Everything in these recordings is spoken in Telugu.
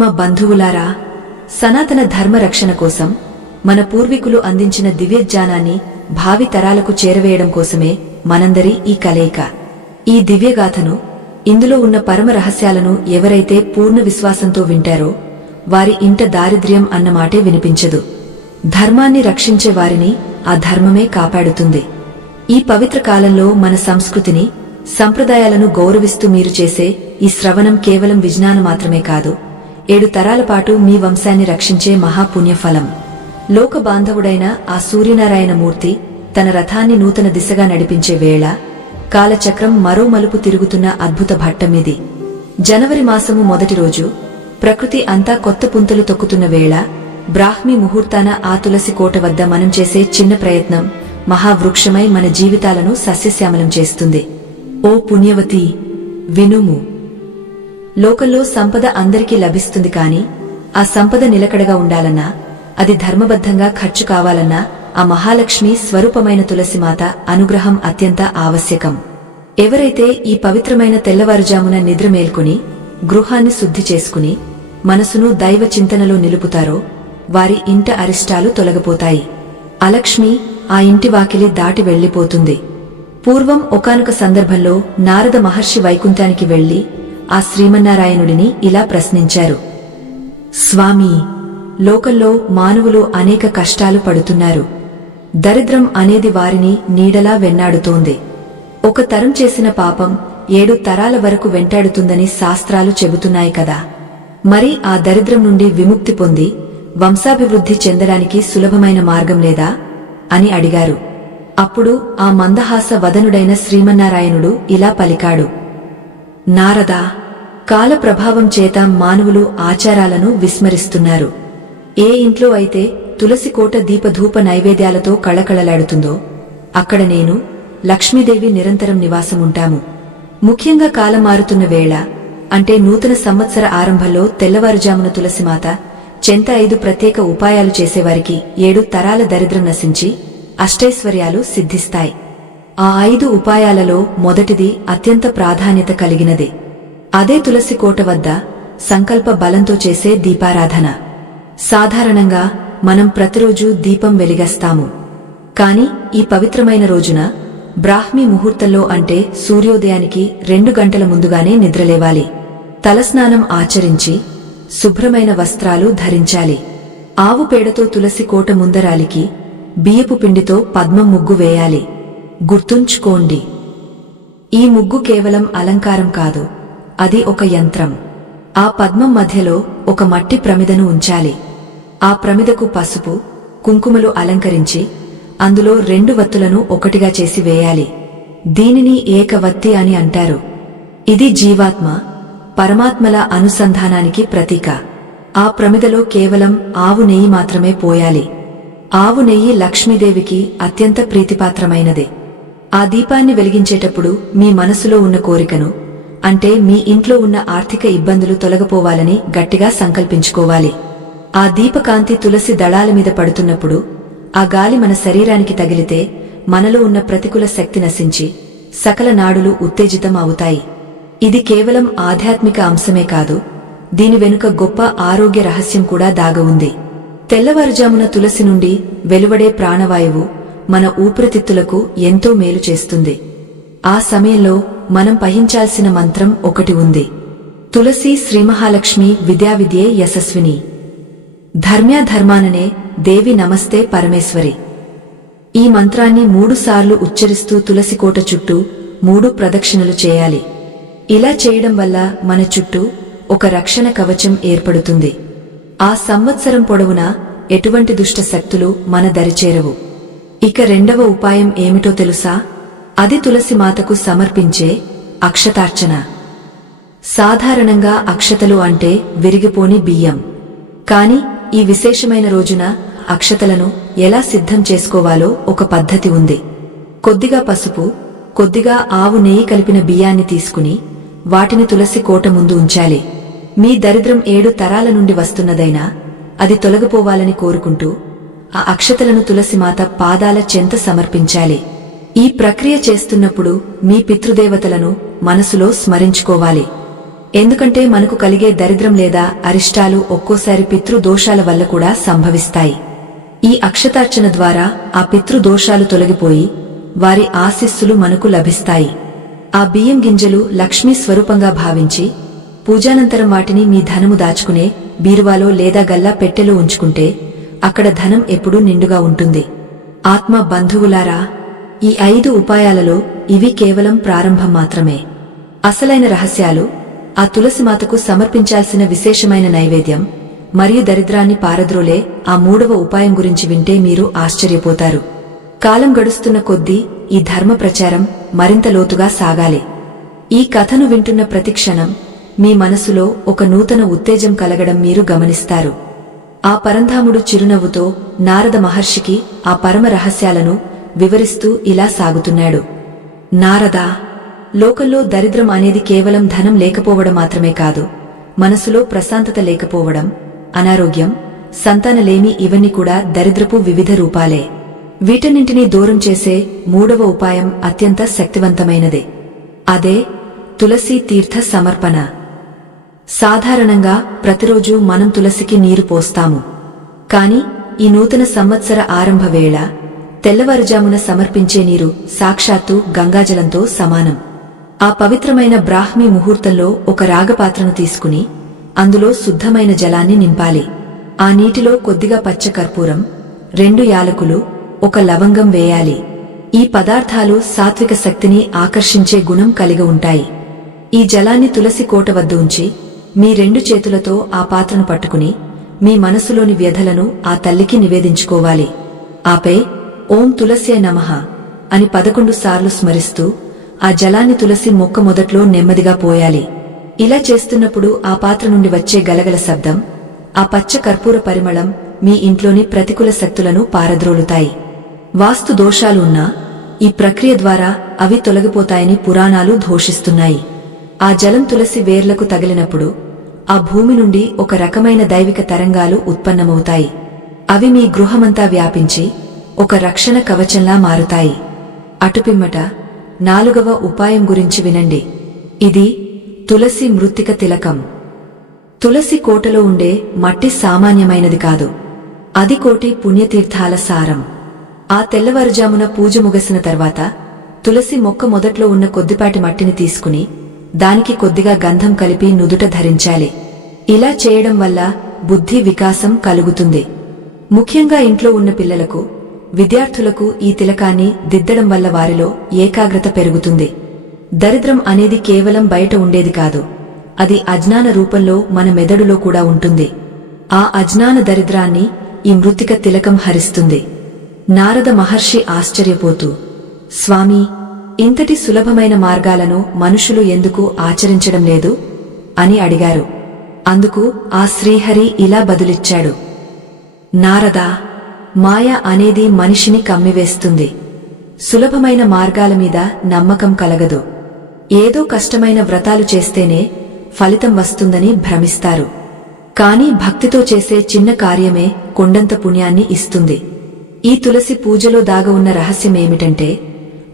మా బంధువులారా, సనాతన ధర్మ రక్షణ కోసం మన పూర్వీకులు అందించిన దివ్యజ్ఞానాన్ని భావి తరాలకు చేరవేయడం కోసమే మనందరి ఈ కలయిక. ఈ దివ్యగాథను, ఇందులో ఉన్న పరమ రహస్యాలను ఎవరైతే పూర్ణ విశ్వాసంతో వింటారో వారి ఇంట దారిద్ర్యం అన్నమాటే వినిపించదు. ధర్మాన్ని రక్షించే వారిని ఆ ధర్మమే కాపాడుతుంది. ఈ పవిత్ర కాలంలో మన సంస్కృతిని, సంప్రదాయాలను గౌరవిస్తూ మీరు చేసే ఈ శ్రవణం కేవలం విజ్ఞానం మాత్రమే కాదు, 7 తరాల పాటు మీ వంశాన్ని రక్షించే మహాపుణ్యఫలం. లోక బాంధవుడైన ఆ సూర్యనారాయణ మూర్తి తన రథాన్ని నూతన దిశగా నడిపించే వేళ, కాలచక్రం మరో మలుపు తిరుగుతున్న అద్భుత ఘట్టమిది. జనవరి మాసము మొదటి రోజు, ప్రకృతి అంతా కొత్త పుంతలు తొక్కుతున్న వేళ, బ్రాహ్మీ ముహూర్తాన ఆ తులసి కోట వద్ద మనం చేసే చిన్న ప్రయత్నం మహావృక్షమై మన జీవితాలను సస్యశ్యామలం చేస్తుంది. ఓ పుణ్యవతి, వినుము. లోకంలో సంపద అందరికీ లభిస్తుంది, కాని ఆ సంపద నిలకడగా ఉండాలన్నా, అది ధర్మబద్ధంగా ఖర్చు కావాలన్నా ఆ మహాలక్ష్మి స్వరూపమైన తులసిమాత అనుగ్రహం అత్యంత ఆవశ్యకం. ఎవరైతే ఈ పవిత్రమైన తెల్లవారుజామున నిద్ర మేల్కొని గృహాన్ని శుద్ధి చేసుకుని మనసును దైవ చింతనలో నిలుపుతారో వారి ఇంట అరిష్టాలు తొలగిపోతాయి. అలక్ష్మి ఆ ఇంటి వాకిలి దాటి వెళ్లిపోతుంది. పూర్వం ఒకానొక సందర్భంలో నారద మహర్షి వైకుంఠానికి వెళ్లి ఆ శ్రీమన్నారాయణుడిని ఇలా ప్రశ్నించారు. స్వామీ, లోకంలో మానవులు అనేక కష్టాలు పడుతున్నారు. దరిద్రం అనేది వారిని నీడలా వెన్నాడుతోంది. ఒక తరం చేసిన పాపం 7 తరాల వరకు వెంటాడుతుందని శాస్త్రాలు చెబుతున్నాయి కదా. మరి ఆ దరిద్రం నుండి విముక్తి పొంది వంశాభివృద్ధి చెందడానికి సులభమైన మార్గం లేదా అని అడిగారు. అప్పుడు ఆ మందహాస వదనుడైన శ్రీమన్నారాయణుడు ఇలా పలికాడు. నారదా, కాల ప్రభావం చేత మానవులు ఆచారాలను విస్మరిస్తున్నారు. ఏ ఇంట్లో అయితే తులసి కోట దీపధూప నైవేద్యాలతో కళకళలాడుతుందో అక్కడ నేను, లక్ష్మీదేవి నిరంతరం నివాసముంటాము. ముఖ్యంగా కాలం మారుతున్న వేళ, అంటే నూతన సంవత్సర ఆరంభంలో తెల్లవారుజామున తులసిమాత చెంత 5 ప్రత్యేక ఉపాయాలు చేసేవారికి 7 తరాల దరిద్రం నశించి అష్టైశ్వర్యాలు సిద్ధిస్తాయి. ఆ 5 ఉపాయాలలో మొదటిది అత్యంత ప్రాధాన్యత కలిగినదే. అదే తులసి కోట వద్ద సంకల్ప బలంతో చేసే దీపారాధన. సాధారణంగా మనం ప్రతిరోజూ దీపం వెలిగస్తాము. కాని ఈ పవిత్రమైన రోజున బ్రాహ్మీ ముహూర్తంలో, అంటే సూర్యోదయానికి 2 గంటల ముందుగానే నిద్రలేవాలి. తలస్నానం ఆచరించి శుభ్రమైన వస్త్రాలు ధరించాలి. ఆవు పేడతో తులసి కోట ముందరాలికి బియ్యపు పిండితో పద్మం ముగ్గు వేయాలి. గుర్తుంచుకోండి, ఈ ముగ్గు కేవలం అలంకారం కాదు, అది ఒక యంత్రం. ఆ పద్మం మధ్యలో ఒక మట్టి ప్రమిదను ఉంచాలి. ఆ ప్రమిదకు పసుపు, కుంకుమలు అలంకరించి అందులో 2 వత్తులను ఒకటిగా చేసి వేయాలి. దీనిని ఏకవత్తి అని అంటారు. ఇది జీవాత్మ, పరమాత్మల అనుసంధానానికి ప్రతీక. ఆ ప్రమిదలో కేవలం ఆవు నెయ్యి మాత్రమే పోయాలి. ఆవు నెయ్యి లక్ష్మీదేవికి అత్యంత ప్రీతిపాత్రమైనదే. ఆ దీపాన్ని వెలిగించేటప్పుడు మీ మనసులో ఉన్న కోరికను, అంటే మీ ఇంట్లో ఉన్న ఆర్థిక ఇబ్బందులు తొలగిపోవాలని గట్టిగా సంకల్పించుకోవాలి. ఆ దీపకాంతి తులసి దళాల మీద పడుతున్నప్పుడు ఆ గాలి మన శరీరానికి తగిలితే మనలో ఉన్న ప్రతికూల శక్తి నశించి సకల నాడులు ఉత్తేజితం అవుతాయి. ఇది కేవలం ఆధ్యాత్మిక అంశమే కాదు, దీని వెనుక గొప్ప ఆరోగ్య రహస్యం కూడా దాగి ఉంది. తెల్లవారుజామున తులసి నుండి వెలువడే ప్రాణవాయువు మన ఊపిరితిత్తులకు ఎంతో మేలు చేస్తుంది. ఆ సమయంలో మనం పఠించాల్సిన మంత్రం ఒకటి ఉంది. తులసి శ్రీమహాలక్ష్మి విద్యావిద్యే యశస్విని, ధర్మ్యాధర్మాననే దేవి నమస్తే పరమేశ్వరి. ఈ మంత్రాన్ని 3 సార్లు ఉచ్చరిస్తూ తులసి కోట చుట్టూ 3 ప్రదక్షిణలు చేయాలి. ఇలా చేయడం వల్ల మన చుట్టూ ఒక రక్షణ కవచం ఏర్పడుతుంది. ఆ సంవత్సరం పొడవునా ఎటువంటి దుష్ట శక్తులు మన దరిచేరవు. ఇక 2వ ఉపాయం ఏమిటో తెలుసా? అది తులసి మాతకు సమర్పించే అక్షతార్చన. సాధారణంగా అక్షతలు అంటే విరిగిపోని బియ్యం. కాని ఈ విశేషమైన రోజున అక్షతలను ఎలా సిద్ధం చేసుకోవాలో ఒక పద్ధతి ఉంది. కొద్దిగా పసుపు, కొద్దిగా ఆవు నెయ్యి కలిపిన బియ్యాన్ని తీసుకుని వాటిని తులసి కోట ముందు ఉంచాలి. మీ దరిద్రం 7 తరాల నుండి వస్తున్నదైనా అది తొలగిపోవాలని కోరుకుంటూ ఆ అక్షతలను తులసిమాత పాదాల చెంత సమర్పించాలి. ఈ ప్రక్రియ చేస్తున్నప్పుడు మీ పితృదేవతలను మనసులో స్మరించుకోవాలి. ఎందుకంటే మనకు కలిగే దరిద్రం లేదా అరిష్టాలు ఒక్కోసారి పితృదోషాల వల్ల కూడా సంభవిస్తాయి. ఈ అక్షతార్చన ద్వారా ఆ పితృదోషాలు తొలగిపోయి వారి ఆశీస్సులు మనకు లభిస్తాయి. ఆ బియ్యం గింజలు లక్ష్మీ స్వరూపంగా భావించి పూజానంతరం వాటిని మీ ధనము దాచుకునే బీరువాలో లేదా గల్లా పెట్టెలో ఉంచుకుంటే అక్కడ ధనం ఎప్పుడూ నిండుగా ఉంటుంది. ఆత్మ బంధువులారా, ఈ 5 ఉపాయాలలో ఇవి కేవలం ప్రారంభం మాత్రమే. అసలైన రహస్యాలు, ఆ తులసిమాతకు సమర్పించాల్సిన విశేషమైన నైవేద్యం మరియు దరిద్రాన్ని పారద్రోలే ఆ 3వ ఉపాయం గురించి వింటే మీరు ఆశ్చర్యపోతారు. కాలం గడుస్తున్న కొద్దీ ఈ ధర్మ ప్రచారం మరింత లోతుగా సాగాలి. ఈ కథను వింటున్న ప్రతిక్షణం మీ మనసులో ఒక నూతన ఉత్తేజం కలగడం మీరు గమనిస్తారు. ఆ పరంధాముడు చిరునవ్వుతో నారద మహర్షికి ఆ పరమ రహస్యాలను వివరిస్తూ ఇలా సాగుతున్నాడు. నారదా, లోకంలో దరిద్రం అనేది కేవలం ధనం లేకపోవడం మాత్రమే కాదు. మనసులో ప్రశాంతత లేకపోవడం, అనారోగ్యం, సంతానలేమి ఇవన్నీ కూడా దరిద్రపు వివిధ రూపాలే. వీటన్నింటినీ దూరం చేసే 3వ ఉపాయం అత్యంత శక్తివంతమైనదే. అదే తులసి తీర్థ సమర్పణ. సాధారణంగా ప్రతిరోజు మనం తులసికి నీరు పోస్తాము. కాని ఈ నూతన సంవత్సర ఆరంభ వేళ తెల్లవారుజామున సమర్పించే నీరు సాక్షాత్తు గంగాజలంతో సమానం. ఆ పవిత్రమైన బ్రాహ్మీ ముహూర్తంలో ఒక రాగపాత్రను తీసుకుని అందులో శుద్ధమైన జలాన్ని నింపాలి. ఆ నీటిలో కొద్దిగా పచ్చ కర్పూరం, 2 యాలకులు, 1 లవంగం వేయాలి. ఈ పదార్థాలు సాత్విక శక్తిని ఆకర్షించే గుణం కలిగి ఉంటాయి. ఈ జలాన్ని తులసి కోట వద్ద ఉంచి మీ 2 చేతులతో ఆ పాత్రను పట్టుకుని మీ మనసులోని వ్యధలను ఆ తల్లికి నివేదించుకోవాలి. ఆపై ఓం తులస్యై నమః అని 11 సార్లు స్మరిస్తూ ఆ జలాన్ని తులసి మొక్క మొదట్లో నెమ్మదిగా పోయాలి. ఇలా చేస్తున్నప్పుడు ఆ పాత్ర నుండి వచ్చే గలగల శబ్దం, ఆ పచ్చ కర్పూర పరిమళం మీ ఇంట్లోని ప్రతికూల శక్తులను పారద్రోలుతాయి. వాస్తు దోషాలు ఉన్నా ఈ ప్రక్రియ ద్వారా అవి తొలగిపోతాయని పురాణాలు ఘోషిస్తున్నాయి. ఆ జలం తులసి వేర్లకు తగిలినప్పుడు ఆ భూమి నుండి ఒక రకమైన దైవిక తరంగాలు ఉత్పన్నమవుతాయి. అవి మీ గృహమంతా వ్యాపించి ఒక రక్షణ కవచంలా మారుతాయి. అటుపిమ్మట 4వ ఉపాయం గురించి వినండి. ఇది తులసి మృత్తిక తిలకం. తులసి కోటలో ఉండే మట్టి సామాన్యమైనది కాదు. అది కోటి పుణ్యతీర్థాల సారం. ఆ తెల్లవారుజామున పూజ ముగిసిన తర్వాత తులసి మొక్క మొదట్లో ఉన్న కొద్దిపాటి మట్టిని తీసుకుని దానికి కొద్దిగా గంధం కలిపి నుదుట ధరించాలి. ఇలా చేయడం వల్ల బుద్ధి వికాసం కలుగుతుంది. ముఖ్యంగా ఇంట్లో ఉన్న పిల్లలకు, విద్యార్థులకు ఈ తిలకాన్ని దిద్దడం వల్ల వారిలో ఏకాగ్రత పెరుగుతుంది. దరిద్రం అనేది కేవలం బయట ఉండేది కాదు. అది అజ్ఞాన రూపంలో మన మెదడులో కూడా ఉంటుంది. ఆ అజ్ఞాన దరిద్రాన్ని ఈ మృత్తిక తిలకం హరిస్తుంది. నారద మహర్షి ఆశ్చర్యపోతూ, స్వామీ, ఇంతటి సులభమైన మార్గాలను మనుషులు ఎందుకు ఆచరించడం లేదు అని అడిగారు. అందుకు ఆ శ్రీహరి ఇలా బదులిచ్చాడు. నారదా, మాయ అనేది మనిషిని కమ్మివేస్తుంది. సులభమైన మార్గాల మీద నమ్మకం కలగదు. ఏదో కష్టమైన వ్రతాలు చేస్తేనే ఫలితం వస్తుందని భ్రమిస్తారు. కాని భక్తితో చేసే చిన్న కార్యమే కొండంత పుణ్యాన్ని ఇస్తుంది. ఈ తులసి పూజలో దాగ ఉన్న రహస్యమేమిటంటే,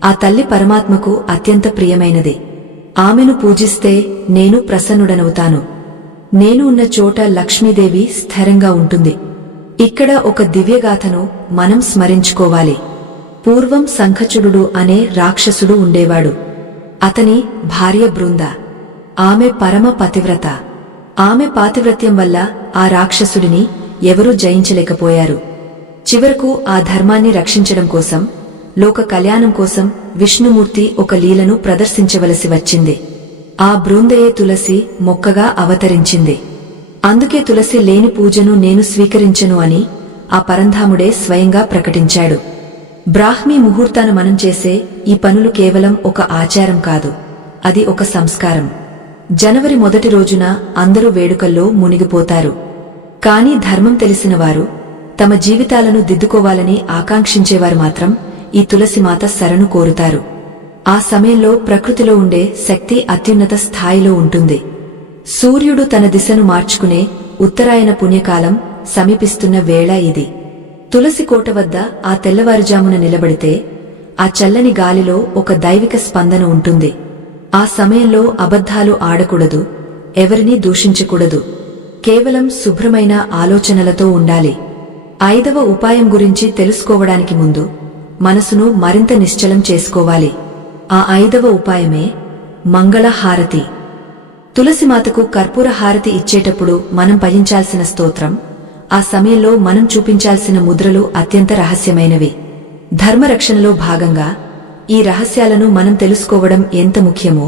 ఆ తల్లి పరమాత్మకు అత్యంత ప్రియమైనది. ఆమెను పూజిస్తే నేను ప్రసన్నుడనవుతాను. నేను ఉన్న చోట లక్ష్మీదేవి స్థిరంగా ఉంటుంది. ఇక్కడ ఒక దివ్యగాథను మనం స్మరించుకోవాలి. పూర్వం శంఖచుడు అనే రాక్షసుడు ఉండేవాడు. అతని భార్య బృంద. ఆమె పరమ పతివ్రత. ఆమె పాతివ్రత్యం వల్ల ఆ రాక్షసుడిని ఎవరూ జయించలేకపోయారు. చివరకు ఆ ధర్మాన్ని రక్షించడం కోసం, లోక కళ్యాణం కోసం విష్ణుమూర్తి ఒక లీలను ప్రదర్శించవలసి వచ్చింది. ఆ బృందయే తులసి మొక్కగా అవతరించింది. అందుకే తులసి లేని పూజను నేను స్వీకరించను అని ఆ పరంధాముడే స్వయంగా ప్రకటించాడు. బ్రాహ్మీ ముహూర్తాన మనం చేసే ఈ పనులు కేవలం ఒక ఆచారం కాదు, అది ఒక సంస్కారం. జనవరి మొదటి రోజున అందరూ వేడుకల్లో మునిగిపోతారు. కాని ధర్మం తెలిసినవారు, తమ జీవితాలను దిద్దుకోవాలని ఆకాంక్షించేవారు మాత్రం ఈ తులసిమాత శరణు కోరుతారు. ఆ సమయంలో ప్రకృతిలో ఉండే శక్తి అత్యున్నత స్థాయిలో ఉంటుంది. సూర్యుడు తన దిశను మార్చుకునే ఉత్తరాయణ పుణ్యకాలం సమీపిస్తున్న వేళ ఇది. తులసి కోట వద్ద ఆ తెల్లవారుజామున నిలబడితే ఆ చల్లని గాలిలో ఒక దైవిక స్పందన ఉంటుంది. ఆ సమయంలో అబద్ధాలు ఆడకూడదు, ఎవరినీ దూషించకూడదు. కేవలం శుభ్రమైన ఆలోచనలతో ఉండాలి. 5వ ఉపాయం గురించి తెలుసుకోవడానికి ముందు మనసును మరింత నిశ్చలం చేసుకోవాలి. ఆ 5వ ఉపాయమే మంగళ హారతి. తులసిమాతకు కర్పూర హారతి ఇచ్చేటప్పుడు మనం పఠించాల్సిన స్తోత్రం, ఆ సమయంలో మనం చూపించాల్సిన ముద్రలు అత్యంత రహస్యమైనవి. ధర్మరక్షణలో భాగంగా ఈ రహస్యాలను మనం తెలుసుకోవడం ఎంత ముఖ్యమో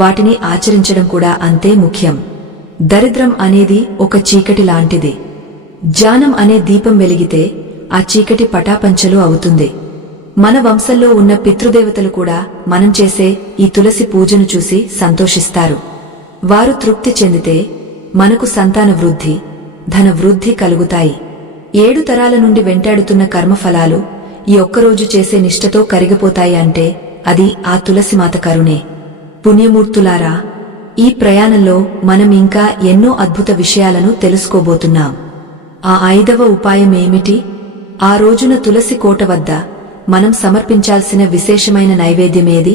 వాటిని ఆచరించడం కూడా అంతే ముఖ్యం. దరిద్రం అనేది ఒక చీకటి లాంటిది. జ్ఞానం అనే దీపం వెలిగితే ఆ చీకటి పటాపంచలు అవుతుంది. మన వంశంలో ఉన్న పితృదేవతలు కూడా మనం చేసే ఈ తులసి పూజను చూసి సంతోషిస్తారు. వారు తృప్తి చెందితే మనకు సంతాన వృద్ధి, ధన వృద్ధి కలుగుతాయి. 7 తరాల నుండి వెంటాడుతున్న కర్మఫలాలు ఈ ఒక్కరోజు చేసే నిష్ఠతో కరిగిపోతాయి అంటే అది ఆ తులసిమాత కరుణే. పుణ్యమూర్తులారా, ఈ ప్రయాణంలో మనం ఇంకా ఎన్నో అద్భుత విషయాలను తెలుసుకోబోతున్నాం. ఆ 5వ ఉపాయం ఏమిటి? ఆ రోజున తులసి కోట వద్ద మనం సమర్పించాల్సిన విశేషమైన నైవేద్యమేది?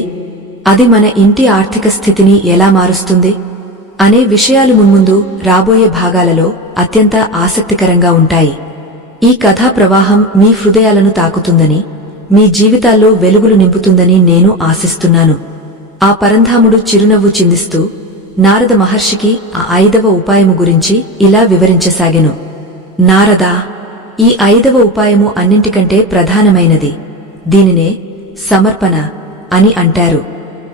అది మన ఇంటి ఆర్థిక స్థితిని ఎలా మారుస్తుంది అనే విషయాలు మున్ముందు రాబోయే భాగాలలో అత్యంత ఆసక్తికరంగా ఉంటాయి. ఈ కథా ప్రవాహం మీ హృదయాలను తాకుతుందని, మీ జీవితాల్లో వెలుగులు నింపుతుందని నేను ఆశిస్తున్నాను. ఆ పరంధాముడు చిరునవ్వు చిందిస్తూ నారద మహర్షికి ఆ 5వ ఉపాయము గురించి ఇలా వివరించసాగెను. నారదా, ఈ 5వ ఉపాయము అన్నింటికంటే ప్రధానమైనది. దీనినే సమర్పణ అని అంటారు.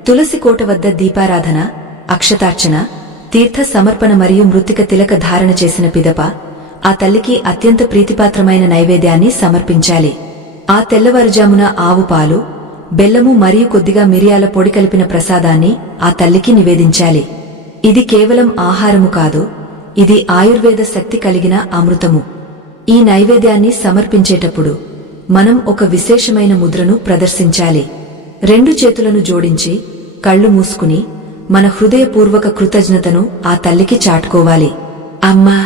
తులసి కోట వద్ద దీపారాధన, అక్షతార్చన, తీర్థ సమర్పణ మరియు మృత్తిక తిలక ధారణ చేసిన పిదప ఆ తల్లికి అత్యంత ప్రీతిపాత్రమైన నైవేద్యాన్ని సమర్పించాలి. ఆ తెల్లవారుజామున ఆవు పాలు, బెల్లము మరియు కొద్దిగా మిరియాల పొడి కలిపిన ప్రసాదాన్ని ఆ తల్లికి నివేదించాలి. ఇది కేవలం ఆహారము కాదు, ఇది ఆయుర్వేద శక్తి కలిగిన అమృతము. ఈ నైవేద్యాన్ని సమర్పించేటప్పుడు మనం ఒక విశేషమైన ముద్రను ప్రదర్శించాలి. 2 చేతులను జోడించి కళ్ళు మూసుకుని మన హృదయపూర్వక కృతజ్ఞతను ఆ తల్లికి చాటుకోవాలి. అమ్మా,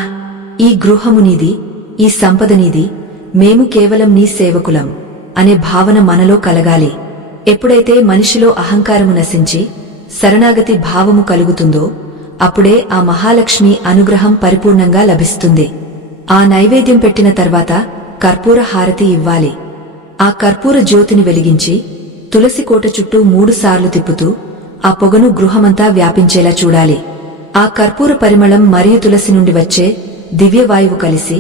ఈ గృహము నీది, ఈ సంపద నీది, మేము కేవలం నీ సేవకులం అనే భావన మనలో కలగాలి. ఎప్పుడైతే మనిషిలో అహంకారము నశించి శరణాగతి భావము కలుగుతుందో అప్పుడే ఆ మహాలక్ష్మి అనుగ్రహం పరిపూర్ణంగా లభిస్తుంది. ఆ నైవేద్యం పెట్టిన తర్వాత కర్పూర హారతి ఇవ్వాలి. ఆ కర్పూర జ్యోతిని వెలిగించి తులసి కోట చుట్టూ 3 సార్లు తిప్పుతూ ఆ పొగను గృహమంతా వ్యాపించేలా చూడాలి. ఆ కర్పూర పరిమళం మరియు తులసి నుండి వచ్చే దివ్యవాయువు కలిసి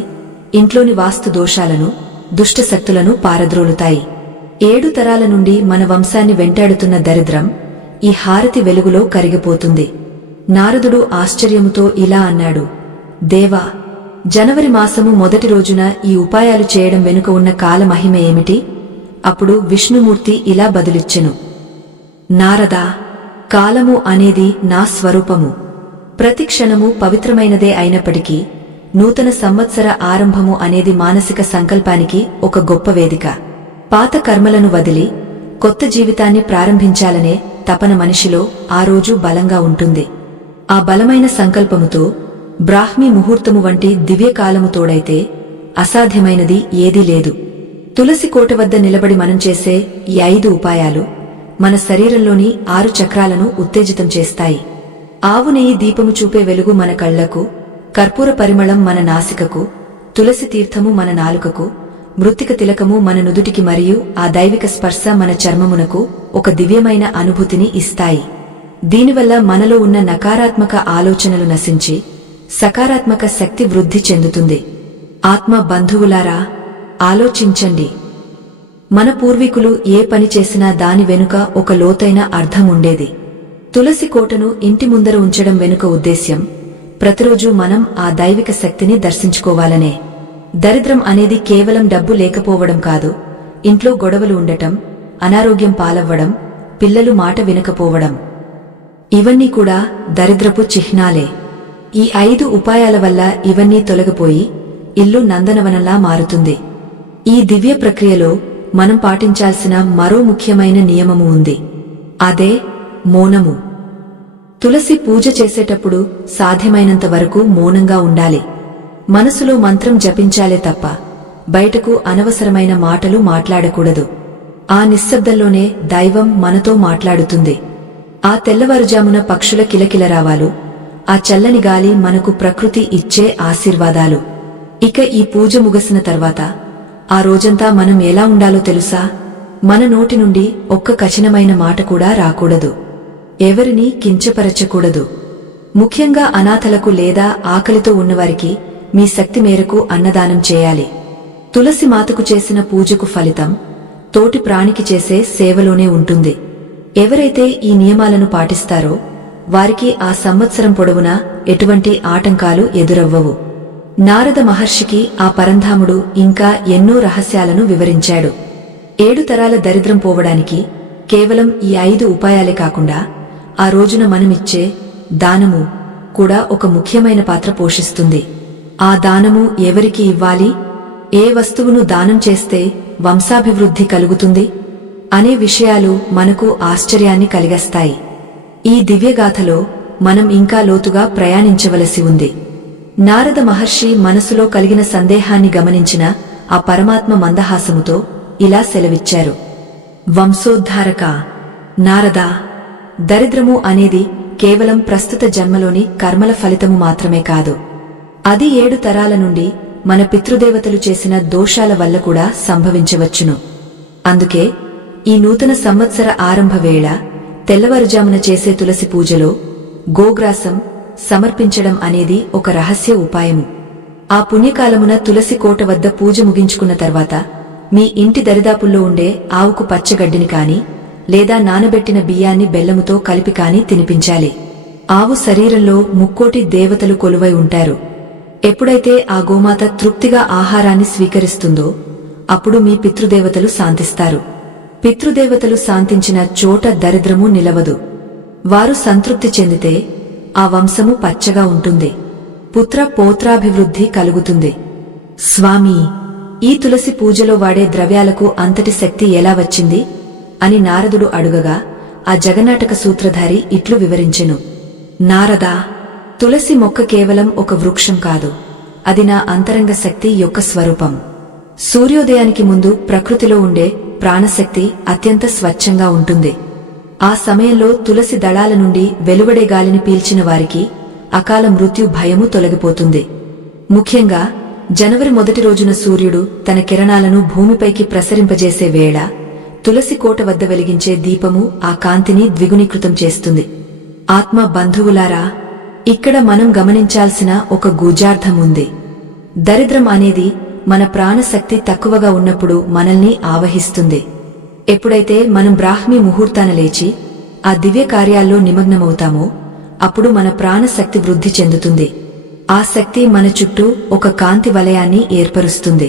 ఇంట్లోని వాస్తు దోషాలను, దుష్టశక్తులను పారద్రోలుతాయి. 7 తరాల నుండి మన వంశాన్ని వెంటాడుతున్న దరిద్రం ఈ హారతి వెలుగులో కరిగిపోతుంది. నారదుడు ఆశ్చర్యముతో ఇలా అన్నాడు, దేవా, జనవరి మాసము మొదటి రోజున ఈ ఉపాయాలు చేయడం వెనుక ఉన్న కాల మహిమ ఏమిటి? అప్పుడు విష్ణుమూర్తి ఇలా బదులిచ్చెను, నారదా, కాలము అనేది నా స్వరూపము. ప్రతి క్షణము పవిత్రమైనదే అయినప్పటికీ నూతన సంవత్సర ఆరంభము అనేది మానసిక సంకల్పానికి ఒక గొప్ప వేదిక. పాత కర్మలను వదిలి కొత్త జీవితాన్ని ప్రారంభించాలనే తపన మనిషిలో ఆ రోజు బలంగా ఉంటుంది. ఆ బలమైన సంకల్పముతో బ్రాహ్మీ ముహూర్తము వంటి దివ్యకాలము తోడైతే అసాధ్యమైనది ఏదీ లేదు. తులసి కోట వద్ద నిలబడి మనం చేసే ఈ 5 ఉపాయాలు మన శరీరంలోని 6 చక్రాలను ఉత్తేజితం చేస్తాయి. ఆవు నెయ్యి దీపము చూపే వెలుగు మన కళ్లకు, కర్పూర పరిమళం మన నాసికకు, తులసి తీర్థము మన నాలుకకు, మృత్తిక తిలకము మన నుదుటికి మరియు ఆ దైవిక స్పర్శ మన చర్మమునకు ఒక దివ్యమైన అనుభూతిని ఇస్తాయి. దీనివల్ల మనలో ఉన్న నకారాత్మక ఆలోచనలు నశించి సకారాత్మక శక్తి వృద్ధి చెందుతుంది. ఆత్మ బంధువులారా, ఆలోచించండి. మన పూర్వీకులు ఏ పని చేసినా దాని వెనుక ఒక లోతైన అర్థం ఉండేది. తులసి కోటను ఇంటి ముందర ఉంచడం వెనుక ఉద్దేశ్యం ప్రతిరోజు మనం ఆ దైవిక శక్తిని దర్శించుకోవాలనే. దరిద్రం అనేది కేవలం డబ్బు లేకపోవడం కాదు, ఇంట్లో గొడవలు ఉండటం, అనారోగ్యం పాలవ్వడం, పిల్లలు మాట వినకపోవడం, ఇవన్నీ కూడా దరిద్రపు చిహ్నాలే. ఈ 5 ఉపాయాల వల్ల ఇవన్నీ తొలగిపోయి ఇల్లు నందనవనంలా మారుతుంది. ఈ దివ్య ప్రక్రియలో మనం పాటించాల్సిన మరో ముఖ్యమైన నియమము ఉంది. అదే మౌనము. తులసి పూజ చేసేటప్పుడు సాధ్యమైనంత వరకు మౌనంగా ఉండాలి. మనసులో మంత్రం జపించాలే తప్ప బయటకు అనవసరమైన మాటలు మాట్లాడకూడదు. ఆ నిశ్శబ్దంలోనే దైవం మనతో మాట్లాడుతుంది. ఆ తెల్లవారుజామున పక్షుల కిలకిలరావాలు, ఆ చల్లని గాలి మనకు ప్రకృతి ఇచ్చే ఆశీర్వాదాలు. ఇక ఈ పూజ ముగిసిన తర్వాత ఆ రోజంతా మనం ఎలా ఉండాలో తెలుసా? మన నోటి నుండి ఒక్క కఠినమైన మాట కూడా రాకూడదు. ఎవరినీ కించపరచకూడదు. ముఖ్యంగా అనాథలకు లేదా ఆకలితో ఉన్నవారికి మీ శక్తి మేరకు అన్నదానం చేయాలి. తులసి మాతకు చేసిన పూజకు ఫలితం తోటి ప్రాణికి చేసే సేవలోనే ఉంటుంది. ఎవరైతే ఈ నియమాలను పాటిస్తారో వారికి ఆ సంవత్సరం పొడవునా ఎటువంటి ఆటంకాలు ఎదురవ్వవు. నారద మహర్షికి ఆ పరంధాముడు ఇంకా ఎన్నో రహస్యాలను వివరించాడు. 7 తరాల దరిద్రం పోవడానికి కేవలం ఈ 5 ఉపాయాలే కాకుండా ఆ రోజున మనమిచ్చే దానము కూడా ఒక ముఖ్యమైన పాత్ర పోషిస్తుంది. ఆ దానము ఎవరికి ఇవ్వాలి, ఏ వస్తువును దానం చేస్తే వంశాభివృద్ధి కలుగుతుంది అనే విషయాలు మనకు ఆశ్చర్యాన్ని కలిగస్తాయి. ఈ దివ్యగాథలో మనం ఇంకా లోతుగా ప్రయాణించవలసి ఉంది. నారద మహర్షి మనసులో కలిగిన సందేహాన్ని గమనించిన ఆ పరమాత్మ మందహాసముతో ఇలా సెలవిచ్చారు. వంశోద్ధారక నారదా, దరిద్రము అనేది కేవలం ప్రస్తుత జన్మలోని కర్మల ఫలితము మాత్రమే కాదు. అది 7 తరాల నుండి మన పితృదేవతలు చేసిన దోషాల వల్ల కూడా సంభవించవచ్చును. అందుకే ఈ నూతన సంవత్సర ఆరంభ వేళ తెల్లవారుజామున చేసే తులసి పూజలో గోగ్రాసం సమర్పించడం అనేది ఒక రహస్య ఉపాయము. ఆ పుణ్యకాలమున తులసి కోట వద్ద పూజ ముగించుకున్న తర్వాత మీ ఇంటి దరిదాపుల్లో ఉండే ఆవుకు పచ్చగడ్డిని కాని లేదా నానబెట్టిన బియ్యాన్ని బెల్లముతో కలిపి కాని తినిపించాలి. ఆవు శరీరంలో 3 కోటి దేవతలు కొలువై ఉంటారు. ఎప్పుడైతే ఆ గోమాత తృప్తిగా ఆహారాన్ని స్వీకరిస్తుందో అప్పుడు మీ పితృదేవతలు శాంతిస్తారు. పితృదేవతలు శాంతించిన చోట దరిద్రము నిలవదు. వారు సంతృప్తి చెందితే ఆ వంశము పచ్చగా ఉంటుంది. పుత్ర పౌత్రాభివృద్ధి కలుగుతుంది. స్వామీ, ఈ తులసి పూజలో వాడే ద్రవ్యాలకు అంతటి శక్తి ఎలా వచ్చింది అని నారదుడు అడుగగా ఆ జగన్నాటక సూత్రధారి ఇట్లు వివరించెను. నారదా, తులసి మొక్క కేవలం ఒక వృక్షం కాదు, అది నా అంతరంగ శక్తి యొక్క స్వరూపం. సూర్యోదయానికి ముందు ప్రకృతిలో ఉండే ప్రాణశక్తి అత్యంత స్వచ్ఛంగా ఉంటుంది. ఆ సమయంలో తులసి దళాల నుండి వెలువడే గాలిని పీల్చిన వారికి అకాల మృత్యు భయము తొలగిపోతుంది. ముఖ్యంగా జనవరి 1 రోజున సూర్యుడు తన కిరణాలను భూమిపైకి ప్రసరింపజేసే వేళ తులసి కోట వద్ద వెలిగించే దీపము ఆ కాంతిని ద్విగుణీకృతం చేస్తుంది. ఆత్మ బంధువులారా, ఇక్కడ మనం గమనించాల్సిన ఒక గూఢార్థం ఉంది. దరిద్రం అనేది మన ప్రాణశక్తి తక్కువగా ఉన్నప్పుడు మనల్ని ఆవహిస్తుంది. ఎప్పుడైతే మనం బ్రాహ్మీ ముహూర్తాన లేచి ఆ దివ్య కార్యాల్లో నిమగ్నమవుతామో అప్పుడు మన ప్రాణశక్తి వృద్ధి చెందుతుంది. ఆ శక్తి మన చుట్టూ ఒక కాంతి వలయాన్ని ఏర్పరుస్తుంది.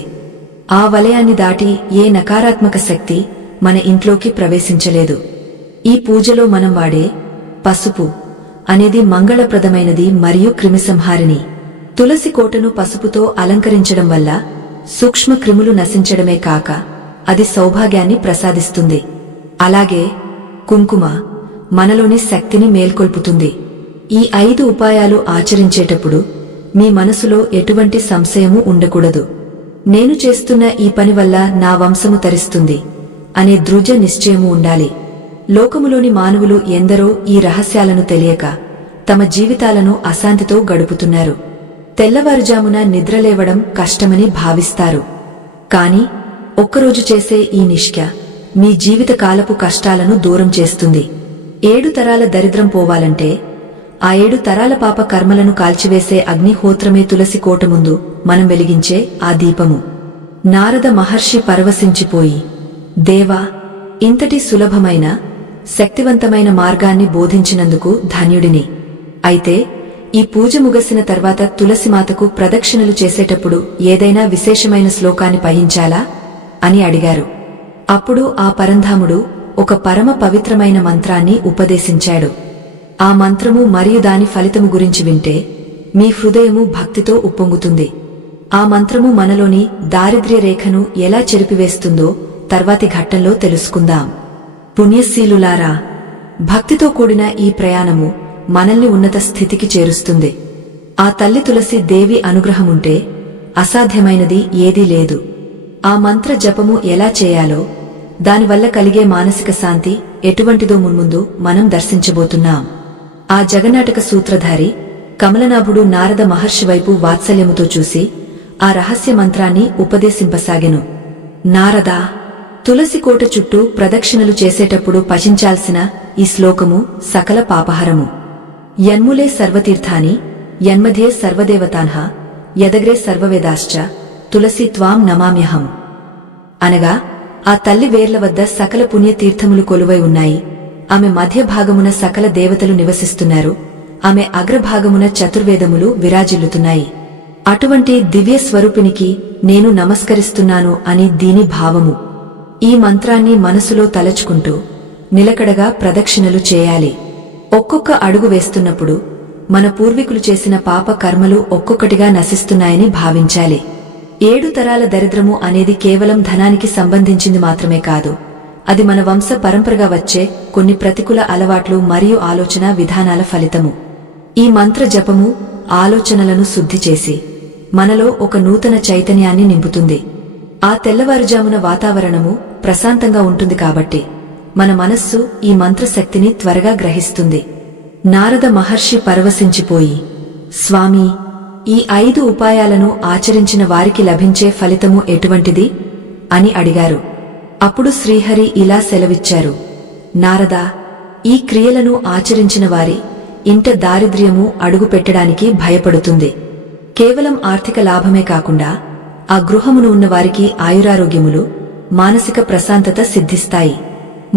ఆ వలయాన్ని దాటి ఏ నకారాత్మక శక్తి మన ఇంట్లోకి ప్రవేశించలేదు. ఈ పూజలో మనం వాడే పసుపు అనేది మంగళప్రదమైనది మరియు క్రిమిసంహారిణి. తులసి కోటను పసుపుతో అలంకరించడం వల్ల సూక్ష్మ క్రిములు నశించడమే కాక అది సౌభాగ్యాన్ని ప్రసాదిస్తుంది. అలాగే కుంకుమ మనలోని శక్తిని మేల్కొల్పుతుంది. ఈ 5 ఉపాయాలు ఆచరించేటప్పుడు మీ మనసులో ఎటువంటి సంశయము ఉండకూడదు. నేను చేస్తున్న ఈ పని వల్ల నా వంశము తరిస్తుంది అనే దృఢ నిశ్చయము ఉండాలి. లోకములోని మానవులు ఎందరో ఈ రహస్యాలను తెలియక తమ జీవితాలను అశాంతితో గడుపుతున్నారు. తెల్లవారుజామున నిద్రలేవడం కష్టమని భావిస్తారు. కాని ఒక్కరోజు చేసే ఈ నిష్ఠ మీ జీవితకాలపు కష్టాలను దూరం చేస్తుంది. 7 తరాల దరిద్రం పోవాలంటే ఆ 7 తరాల పాప కర్మలను కాల్చివేసే అగ్నిహోత్రమే తులసి కోట ముందు మనం వెలిగించే ఆ దీపము. నారద మహర్షి పరవశించిపోయి, దేవా, ఇంతటి సులభమైన శక్తివంతమైన మార్గాన్ని బోధించినందుకు ధన్యుడిని. అయితే ఈ పూజ ముగిసిన తర్వాత తులసిమాతకు ప్రదక్షిణలు చేసేటప్పుడు ఏదైనా విశేషమైన శ్లోకాన్ని పఠించాలా అని అడిగారు. అప్పుడు ఆ పరంధాముడు ఒక పరమ పవిత్రమైన మంత్రాన్ని ఉపదేశించాడు. ఆ మంత్రము మరియు దాని ఫలితము గురించి వింటే మీ హృదయము భక్తితో ఉప్పొంగుతుంది. ఆ మంత్రము మనలోని దారిద్ర్య రేఖను ఎలా చెరిపివేస్తుందో తర్వాతి ఘట్టంలో తెలుసుకుందాం. పుణ్యశీలులారా, భక్తితో కూడిన ఈ ప్రయాణము మనల్ని ఉన్నత స్థితికి చేరుస్తుంది. ఆ తల్లి తులసి దేవి అనుగ్రహముంటే అసాధ్యమైనది ఏదీ లేదు. ఆ మంత్ర జపము ఎలా చేయాలో, దానివల్ల కలిగే మానసిక శాంతి ఎటువంటిదో మున్ముందు మనం దర్శించబోతున్నాం. ఆ జగన్నాటక సూత్రధారి కమలనాభుడు నారద మహర్షి వైపు వాత్సల్యముతో చూసి ఆ రహస్య మంత్రాన్ని ఉపదేశింపసాగెను. నారదా, తులసికోట చుట్టూ ప్రదక్షిణలు చేసేటప్పుడు పఠించాల్సిన ఈ శ్లోకము సకల పాపహరము. యన్ములే సర్వతీర్థాని యన్మధ్యే సర్వదేవతాన్హ యదగ్రే సర్వవేదాశ్చ తులసి త్వాం నమామ్యహం. అనగా ఆ తల్లి వేర్ల వద్ద సకల పుణ్యతీర్థములు కొలువై ఉన్నాయి. ఆమె మధ్య భాగమున సకల దేవతలు నివసిస్తున్నారు. ఆమె అగ్రభాగమున చతుర్వేదములు విరాజిల్లుతున్నాయి. అటువంటి దివ్య స్వరూపినికి నేను నమస్కరిస్తున్నాను అని దీని భావము. ఈ మంత్రాన్ని మనసులో తలచుకుంటూ నిలకడగా ప్రదక్షిణలు చేయాలి. ఒక్కొక్క అడుగు వేస్తున్నప్పుడు మన పూర్వీకులు చేసిన పాప కర్మలు ఒక్కొక్కటిగా నశిస్తున్నాయని భావించాలి. 7 తరాల దరిద్రము అనేది కేవలం ధనానికి సంబంధించింది మాత్రమే కాదు. అది మన వంశ పరంపరగా వచ్చే కొన్ని ప్రతికూల అలవాట్లు మరియు ఆలోచన విధానాల ఫలితము. ఈ మంత్ర జపము ఆలోచనలను శుద్ధి చేసి మనలో ఒక నూతన చైతన్యాన్ని నింపుతుంది. ఆ తెల్లవారుజామున వాతావరణము ప్రశాంతంగా ఉంటుంది కాబట్టి మన మనస్సు ఈ మంత్రశక్తిని త్వరగా గ్రహిస్తుంది. నారద మహర్షి పరవశించిపోయి, స్వామీ, ఈ 5 ఉపాయాలను ఆచరించిన వారికి లభించే ఫలితము ఎటువంటిది అని అడిగారు. అప్పుడు శ్రీహరి ఇలా సెలవిచ్చారు. నారదా, ఈ క్రియలను ఆచరించిన వారి ఇంట దారిద్ర్యము అడుగుపెట్టడానికి భయపడుతుంది. కేవలం ఆర్థిక లాభమే కాకుండా ఆ గృహమును ఉన్నవారికి ఆయురారోగ్యములు, మానసిక ప్రశాంతత సిద్ధిస్తాయి.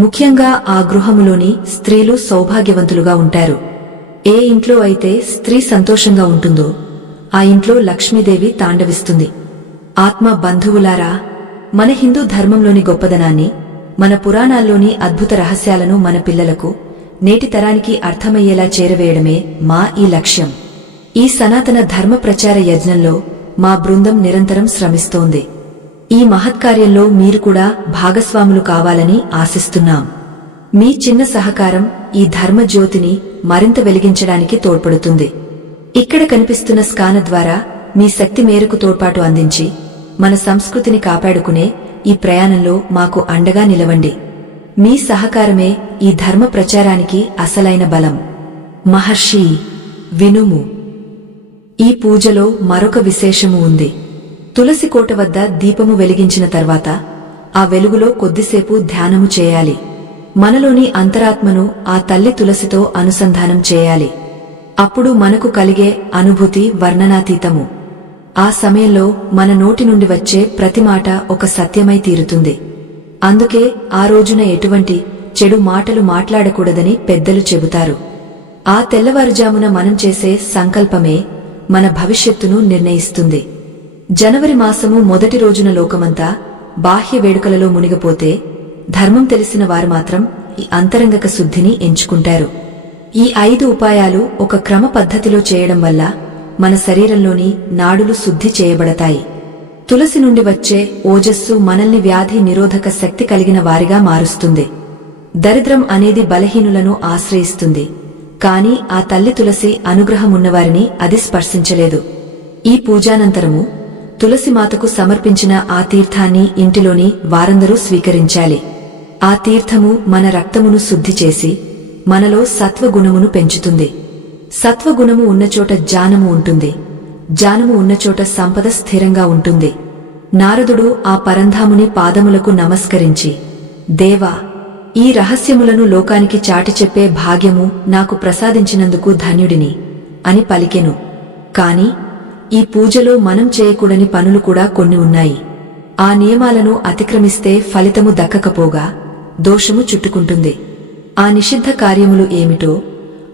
ముఖ్యంగా ఆ గృహములోని స్త్రీలు సౌభాగ్యవంతులుగా ఉంటారు. ఏ ఇంట్లో అయితే స్త్రీ సంతోషంగా ఉంటుందో ఆ ఇంట్లో లక్ష్మీదేవి తాండవిస్తుంది. ఆత్మ బంధువులారా, మన హిందూ ధర్మంలోని గొప్పదనాన్ని, మన పురాణాల్లోని అద్భుత రహస్యాలను మన పిల్లలకు, నేటి తరానికి అర్థమయ్యేలా చేరవేయడమే మా ఈ లక్ష్యం. ఈ సనాతన ధర్మ ప్రచార యజ్ఞంలో మా బృందం నిరంతరం శ్రమిస్తోంది. ఈ మహత్కార్యంలో మీరు కూడా భాగస్వాములు కావాలని ఆశిస్తున్నాం. మీ చిన్న సహకారం ఈ ధర్మ జ్యోతిని మరింత వెలిగించడానికి తోడ్పడుతుంది. ఇక్కడ కనిపిస్తున్న స్కాన ద్వారా మీ శక్తి మేరకు తోడ్పాటు అందించి మన సంస్కృతిని కాపాడుకునే ఈ ప్రయాణంలో మాకు అండగా నిలవండి. మీ సహకారమే ఈ ధర్మ ప్రచారానికి అసలైన బలం. మహర్షి, వినుము. ఈ పూజలో మరొక విశేషము ఉంది. తులసి కోట వద్ద దీపము వెలిగించిన తర్వాత ఆ వెలుగులో కొద్దిసేపు ధ్యానము చేయాలి. మనలోని అంతరాత్మను ఆ తల్లి తులసితో అనుసంధానం చేయాలి. అప్పుడు మనకు కలిగే అనుభూతి వర్ణనాతీతము. ఆ సమయంలో మన నోటి నుండి వచ్చే ప్రతి మాట ఒక సత్యమై తీరుతుంది. అందుకే ఆ రోజున ఎటువంటి చెడు మాటలు మాట్లాడకూడదని పెద్దలు చెబుతారు. ఆ తెల్లవారుజామున మనం చేసే సంకల్పమే మన భవిష్యత్తును నిర్ణయిస్తుంది. జనవరి మాసము మొదటి రోజున లోకమంతా బాహ్య వేడుకలలో మునిగిపోతే ధర్మం తెలిసిన వారు మాత్రం ఈ అంతరంగక శుద్ధిని ఎంచుకుంటారు. ఈ 5 ఉపాయాలు ఒక క్రమ పద్ధతిలో చేయడం వల్ల మన శరీరంలోని నాడులు శుద్ధి చేయబడతాయి. తులసి నుండి వచ్చే ఓజస్సు మనల్ని వ్యాధి నిరోధక శక్తి కలిగిన వారిగా మారుస్తుంది. దరిద్రం అనేది బలహీనులను ఆశ్రయిస్తుంది. కాని ఆ తల్లి తులసి అనుగ్రహమున్నవారిని అది స్పర్శించలేదు. ఈ పూజానంతరము తులసి మాతకు సమర్పించిన ఆ తీర్థాన్ని ఇంటిలోని వారందరూ స్వీకరించాలి. ఆ తీర్థము మన రక్తమును శుద్ధి చేసి మనలో సత్వగుణమును పెంచుతుంది. సత్వగుణము ఉన్నచోట జ్ఞానము ఉంటుంది. జ్ఞానము ఉన్నచోట సంపద స్థిరంగా ఉంటుంది. నారదుడు ఆ పరంధాముని పాదములకు నమస్కరించి, దేవా, ఈ రహస్యములను లోకానికి చాటి చెప్పే భాగ్యము నాకు ప్రసాదించినందుకు ధన్యుడిని అని పలికెను. కాని ఈ పూజలో మనం చేయకూడని పనులు కూడా కొన్ని ఉన్నాయి. ఆ నియమాలను అతిక్రమిస్తే ఫలితము దక్కకపోగా దోషము చుట్టుకుంటుంది. ఆ నిషిద్ధ కార్యములు ఏమిటో,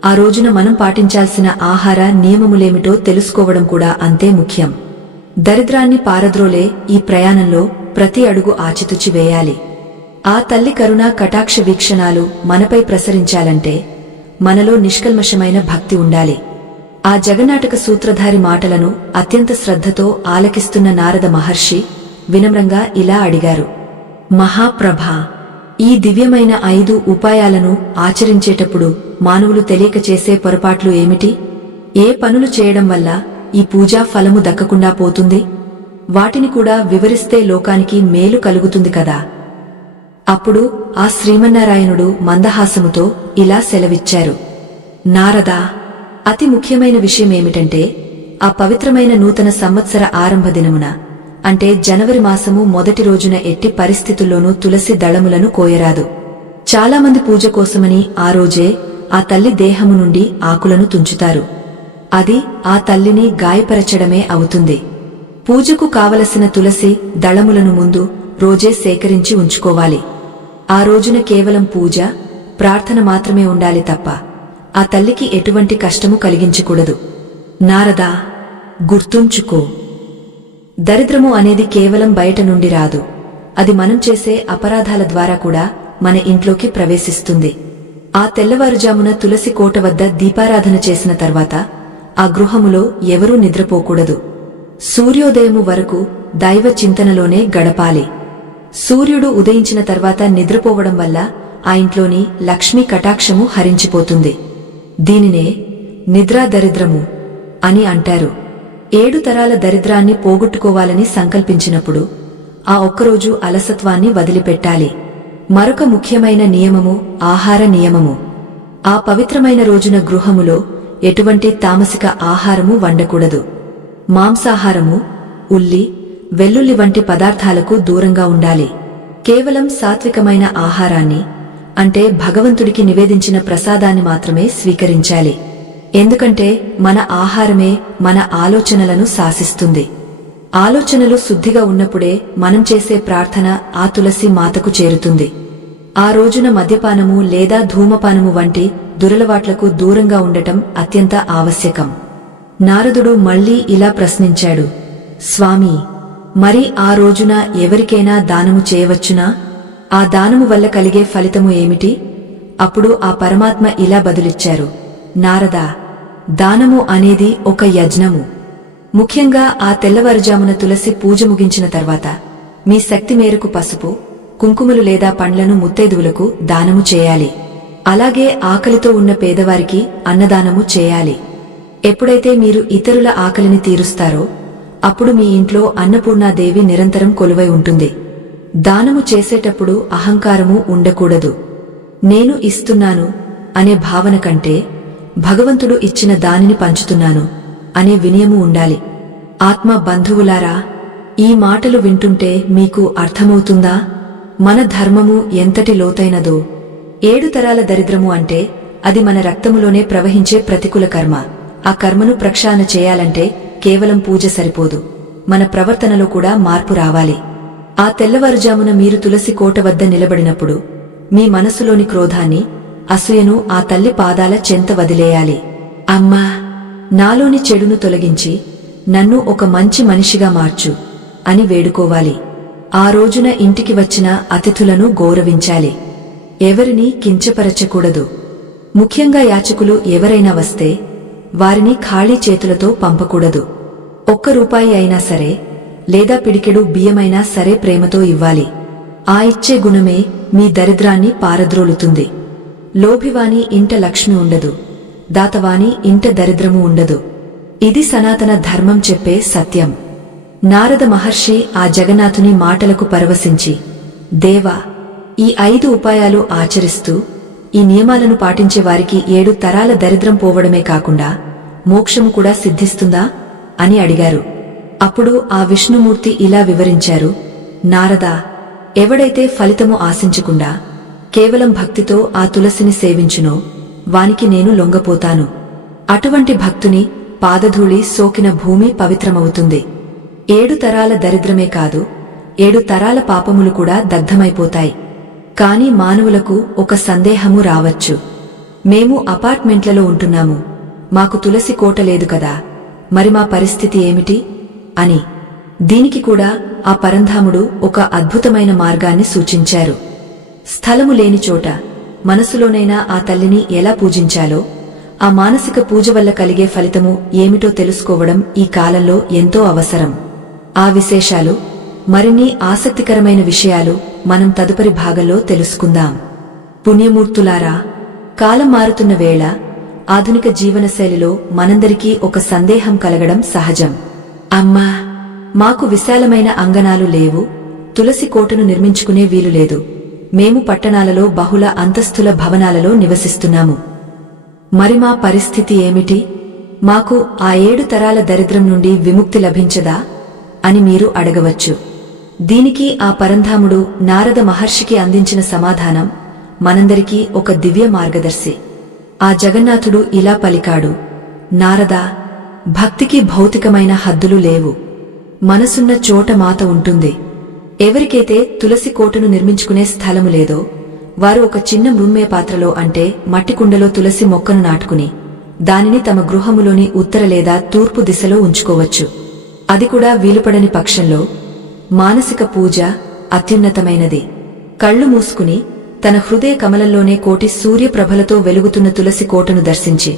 ఆ రోజున మనం పాటించాల్సిన ఆహార నియమములేమిటో తెలుసుకోవడం కూడా అంతే ముఖ్యం. దరిద్రాన్ని పారద్రోలే ఈ ప్రయాణంలో ప్రతి అడుగు ఆచితూచి వేయాలి. ఆ తల్లి కరుణ కటాక్ష వీక్షణాలు మనపై ప్రసరించాలంటే మనలో నిష్కల్మషమైన భక్తి ఉండాలి. ఆ జగన్నాటక సూత్రధారి మాటలను అత్యంత శ్రద్ధతో ఆలకిస్తున్న నారద మహర్షి వినమ్రంగా ఇలా అడిగారు. మహాప్రభా, ఈ దివ్యమైన 5 ఉపాయాలను ఆచరించేటప్పుడు మానవులు తెలియక చేసే పొరపాట్లు ఏమిటి? ఏ పనులు చేయడం వల్ల ఈ పూజా ఫలము దక్కకుండా పోతుంది? వాటిని కూడా వివరిస్తే లోకానికి మేలు కలుగుతుంది కదా. అప్పుడు ఆ శ్రీమన్నారాయణుడు మందహాసముతో ఇలా సెలవిచ్చారు. నారదా, అతి ముఖ్యమైన విషయమేమిటంటే ఆ పవిత్రమైన నూతన సంవత్సర ఆరంభ దినమున అంటే జనవరి మాసము మొదటి రోజున ఎట్టి పరిస్థితుల్లోనూ తులసి దళములను కోయరాదు. చాలామంది పూజ కోసమని ఆ రోజే ఆ తల్లి దేహము నుండి ఆకులను తుంచుతారు. అది ఆ తల్లిని గాయపరచడమే అవుతుంది. పూజకు కావలసిన తులసి దళములను ముందు రోజే సేకరించి ఉంచుకోవాలి. ఆ రోజున కేవలం పూజ, ప్రార్థన మాత్రమే ఉండాలి తప్ప ఆ తల్లికి ఎటువంటి కష్టము కలిగించకూడదు. నారదా, గుర్తుంచుకో, దరిద్రము అనేది కేవలం బయట నుండి రాదు. అది మనం చేసే అపరాధాల ద్వారా కూడా మన ఇంట్లోకి ప్రవేశిస్తుంది. ఆ తెల్లవారుజామున తులసి కోట వద్ద దీపారాధన చేసిన తర్వాత ఆ గృహములో ఎవరూ నిద్రపోకూడదు. సూర్యోదయము వరకు దైవ చింతనలోనే గడపాలి. సూర్యుడు ఉదయించిన తర్వాత నిద్రపోవడం వల్ల ఆ ఇంట్లోని లక్ష్మీ కటాక్షము హరించిపోతుంది. దీనినే నిద్రా దరిద్రము అని అంటారు. 7 తరాల దరిద్రాన్ని పోగొట్టుకోవాలని సంకల్పించినప్పుడు ఆ ఒక్కరోజు అలసత్వాన్ని వదిలిపెట్టాలి. మరొక ముఖ్యమైన నియమము ఆహార నియమము. ఆ పవిత్రమైన రోజున గృహములో ఎటువంటి తామసిక ఆహారము వండకూడదు. మాంసాహారము, ఉల్లి, వెల్లుల్లి వంటి పదార్థాలకు దూరంగా ఉండాలి. కేవలం సాత్వికమైన ఆహారాన్ని అంటే భగవంతుడికి నివేదించిన ప్రసాదాన్ని మాత్రమే స్వీకరించాలి. ఎందుకంటే మన ఆహారమే మన ఆలోచనలను శాసిస్తుంది. ఆలోచనలు శుద్ధిగా ఉన్నప్పుడే మనం చేసే ప్రార్థన ఆ తులసి మాతకు చేరుతుంది. ఆ రోజున మద్యపానము లేదా ధూమపానము వంటి దురలవాట్లకు దూరంగా ఉండటం అత్యంత ఆవశ్యకం. నారదుడు మళ్లీ ఇలా ప్రశ్నించాడు, స్వామీ, మరి ఆ రోజున ఎవరికైనా దానము చేయవచ్చునా? ఆ దానము వల్ల కలిగే ఫలితము ఏమిటి? అప్పుడు ఆ పరమాత్మ ఇలా బదులిచ్చారు, నారదా, దానము అనేది ఒక యజ్ఞము. ముఖ్యంగా ఆ తెల్లవారుజామున తులసి పూజ ముగించిన తర్వాత మీ శక్తి మేరకు పసుపు, కుంకుమలు లేదా పండ్లను ముత్తైదువులకు దానము చేయాలి. అలాగే ఆకలితో ఉన్న పేదవారికి అన్నదానము చేయాలి. ఎప్పుడైతే మీరు ఇతరుల ఆకలిని తీరుస్తారో అప్పుడు మీ ఇంట్లో అన్నపూర్ణాదేవి నిరంతరం కొలువై ఉంటుంది. దానము చేసేటప్పుడు అహంకారము ఉండకూడదు. నేను ఇస్తున్నాను అనే భావన కంటే భగవంతుడు ఇచ్చిన దానిని పంచుతున్నాను అనే వినయము ఉండాలి. ఆత్మ బంధువులారా, ఈ మాటలు వింటుంటే మీకు అర్థమవుతుందా మన ధర్మము ఎంతటి లోతైనదో? 7 తరాల దరిద్రము అంటే అది మన రక్తములోనే ప్రవహించే ప్రతికూల కర్మ. ఆ కర్మను ప్రక్షాళన చేయాలంటే కేవలం పూజ సరిపోదు, మన ప్రవర్తనలో కూడా మార్పు రావాలి. ఆ తెల్లవారుజామున మీరు తులసి కోట వద్ద నిలబడినప్పుడు మీ మనసులోని క్రోధాన్ని, అసూయను ఆ తల్లి పాదాల చెంత వదిలేయాలి. అమ్మా, నాలోని చెడును తొలగించి నన్ను ఒక మంచి మనిషిగా మార్చు అని వేడుకోవాలి. ఆ రోజున ఇంటికి వచ్చిన అతిథులను గౌరవించాలి. ఎవరినీ కించపరచకూడదు. ముఖ్యంగా యాచకులు ఎవరైనా వస్తే వారిని ఖాళీ చేతులతో పంపకూడదు. 1 రూపాయి అయినా సరే లేదా పిడికెడు బియ్యమైనా సరే ప్రేమతో ఇవ్వాలి. ఆ ఇచ్చే గుణమే మీ దరిద్రాన్ని పారద్రోలుతుంది. లోభివాని ఇంట లక్ష్మి ఉండదు, దాతవాని ఇంట దరిద్రము ఉండదు. ఇది సనాతన ధర్మం చెప్పే సత్యం. నారద మహర్షి ఆ జగన్నాథుని మాటలకు పరవశించి, దేవా, ఈ 5 ఉపాయాలు ఆచరిస్తూ ఈ నియమాలను పాటించే వారికి 7 తరాల దరిద్రం పోవడమే కాకుండా మోక్షము కూడా సిద్ధిస్తుందా అని అడిగారు. అప్పుడు ఆ విష్ణుమూర్తి ఇలా వివరించారు, నారదా, ఎవడైతే ఫలితము ఆశించకుండా కేవలం భక్తితో ఆ తులసిని సేవించునో వానికి నేను లొంగపోతాను. అటువంటి భక్తుని పాదధూళి సోకిన భూమి పవిత్రమవుతుంది. 7 తరాల దరిద్రమే కాదు, 7 తరాల పాపములు కూడా దగ్ధమైపోతాయి. కాని మానవులకు ఒక సందేహము రావచ్చు. మేము అపార్ట్మెంట్లలో ఉంటున్నాము, మాకు తులసి కోట లేదు కదా, మరి మా పరిస్థితి ఏమిటి అని. దీనికి కూడా ఆ పరంధాముడు ఒక అద్భుతమైన మార్గాన్ని సూచించారు. స్థలము లేని చోట మనసులోనైనా ఆ తల్లిని ఎలా పూజించాలో, ఆ మానసిక పూజ వల్ల కలిగే ఫలితము ఏమిటో తెలుసుకోవడం ఈ కాలంలో ఎంతో అవసరం. ఆ విశేషాలు, మరిన్ని ఆసక్తికరమైన విషయాలు మనం తదుపరి భాగంలో తెలుసుకుందాం. పుణ్యమూర్తులారా, కాలం మారుతున్న వేళ ఆధునిక జీవనశైలిలో మనందరికీ ఒక సందేహం కలగడం సహజం. అమ్మా, మాకు విశాలమైన అంగనాలు లేవు, తులసి కోటను నిర్మించుకునే వీలు లేదు, మేము పట్టణాలలో బహుళ అంతస్తుల భవనాలలో నివసిస్తున్నాము, మరి మా పరిస్థితి ఏమిటి? మాకు ఆ 7 తరాల దరిద్రం నుండి విముక్తి లభించదా అని మీరు అడగవచ్చు. దీనికి ఆ పరంధాముడు నారద మహర్షికి అందించిన సమాధానం మనందరికీ ఒక దివ్య మార్గదర్శి. ఆ జగన్నాథుడు ఇలా పలికాడు: నారదా, భక్తికి భౌతికమైన హద్దులు లేవు. మనసున్న చోట మాత ఉంటుంది. ఎవరికైతే తులసి కోటను నిర్మించుకునే స్థలము లేదో వారు ఒక చిన్న మృన్మయ పాత్రలో, అంటే మట్టికుండలో తులసి మొక్కను నాటుకుని దానిని తమ గృహములోని ఉత్తర లేదా తూర్పు దిశలో ఉంచుకోవచ్చు. అది కూడా వీలుపడని పక్షంలో మానసిక పూజ అత్యున్నతమైనది. కళ్ళు మూసుకుని తన హృదయ కమలంలోనే కోటి సూర్యప్రభలతో వెలుగుతున్న తులసి కోటను దర్శించి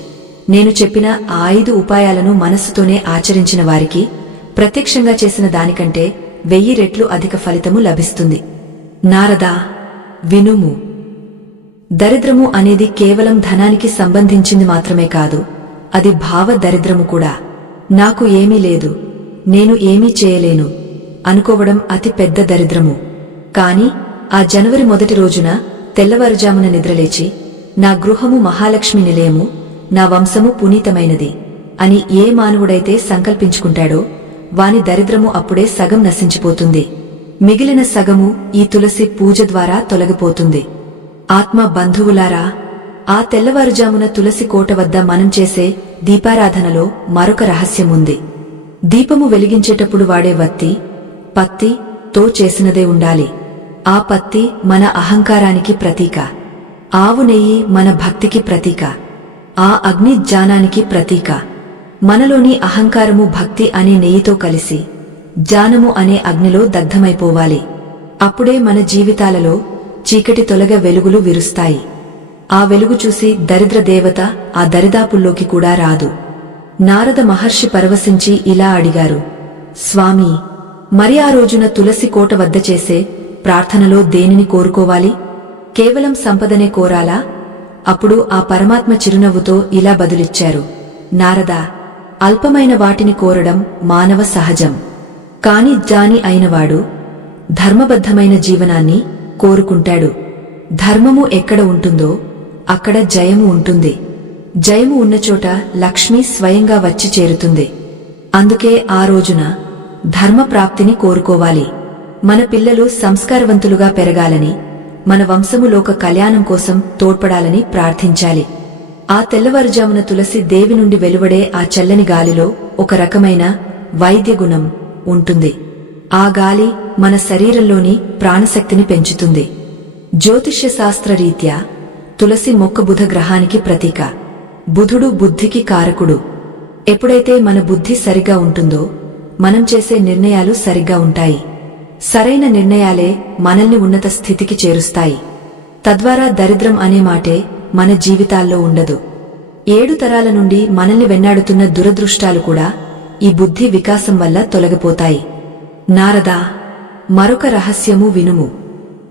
నేను చెప్పిన ఆ 5 ఉపాయాలను మనస్సుతోనే ఆచరించిన వారికి ప్రత్యక్షంగా చేసిన దానికంటే 1000 రెట్లు అధిక ఫలితము లభిస్తుంది. నారదా, వినుము. దరిద్రము అనేది కేవలం ధనానికి సంబంధించింది మాత్రమే కాదు, అది భావ దరిద్రము కూడా. నాకు ఏమీ లేదు, నేను ఏమీ చేయలేను అనుకోవడం అతి పెద్ద దరిద్రము. కాని ఆ జనవరి 1 రోజున తెల్లవారుజామున నిద్రలేచి నా గృహము మహాలక్ష్మి నిలయము, నా వంశము పునీతమైనది అని ఏ మానవుడైతే సంకల్పించుకుంటాడో వాని దరిద్రము అప్పుడే సగం నశించిపోతుంది. మిగిలిన సగము ఈ తులసి పూజ ద్వారా తొలగిపోతుంది. ఆత్మ బంధువులారా, ఆ తెల్లవారుజామున తులసి కోట వద్ద మనం చేసే దీపారాధనలో మరొక రహస్యముంది. దీపము వెలిగించేటప్పుడు వాడే వత్తి పత్తి తో చేసినదే ఉండాలి. ఆ పత్తి మన అహంకారానికి ప్రతీక, ఆవు నెయ్యి మన భక్తికి ప్రతీక, ఆ అగ్ని జ్ఞానానికి ప్రతీక. మనలోని అహంకారము భక్తి అనే నెయ్యితో కలిసి జ్ఞానము అనే అగ్నిలో దగ్ధమైపోవాలి. అప్పుడే మన జీవితాలలో చీకటి తొలగ వెలుగులు విరుస్తాయి. ఆ వెలుగు చూసి దరిద్ర దేవత ఆ దరిదాపుల్లోకి కూడా రాదు. నారద మహర్షి పరవశించి ఇలా అడిగారు: స్వామీ, మరి ఆ రోజున తులసి కోట వద్ద చేసే ప్రార్థనలో దేనిని కోరుకోవాలి? కేవలం సంపదనే కోరాలా? అప్పుడు ఆ పరమాత్మ చిరునవ్వుతో ఇలా బదులిచ్చారు: నారదా, అల్పమైన వాటిని కోరడం మానవ సహజం. కాని జ్ఞాని అయినవాడు ధర్మబద్ధమైన జీవనాన్ని కోరుకుంటాడు. ధర్మము ఎక్కడ ఉంటుందో అక్కడ జయము ఉంటుంది. జయము ఉన్నచోట లక్ష్మి స్వయంగా వచ్చి చేరుతుంది. అందుకే ఆ రోజున ధర్మప్రాప్తిని కోరుకోవాలి. మన పిల్లలు సంస్కారవంతులుగా పెరగాలని, మన వంశము లోక కళ్యాణం కోసం తోడ్పడాలని ప్రార్థించాలి. ఆ తెల్లవారుజామున తులసి దేవి నుండి వెలువడే ఆ చల్లని గాలిలో ఒక రకమైన వైద్య గుణం ఉంటుంది. ఆ గాలి మన శరీరంలోని ప్రాణశక్తిని పెంచుతుంది. జ్యోతిష్య శాస్త్ర రీత్యా తులసి మొక్క బుధ గ్రహానికి ప్రతీక. బుధుడు బుద్ధికి కారకుడు. ఎప్పుడైతే మన బుద్ధి సరిగా ఉంటుందో మనం చేసే నిర్ణయాలు సరిగ్గా ఉంటాయి. సరైన నిర్ణయాలే మనల్ని ఉన్నత స్థితికి చేరుస్తాయి. తద్వారా దరిద్రం అనే మాటే మన జీవితాల్లో ఉండదు. 7 తరాల నుండి మనల్ని వెన్నాడుతున్న దురదృష్టాలు కూడా ఈ బుద్ధి వికాసం వల్ల తొలగిపోతాయి. నారదా, మరొక రహస్యము వినుము.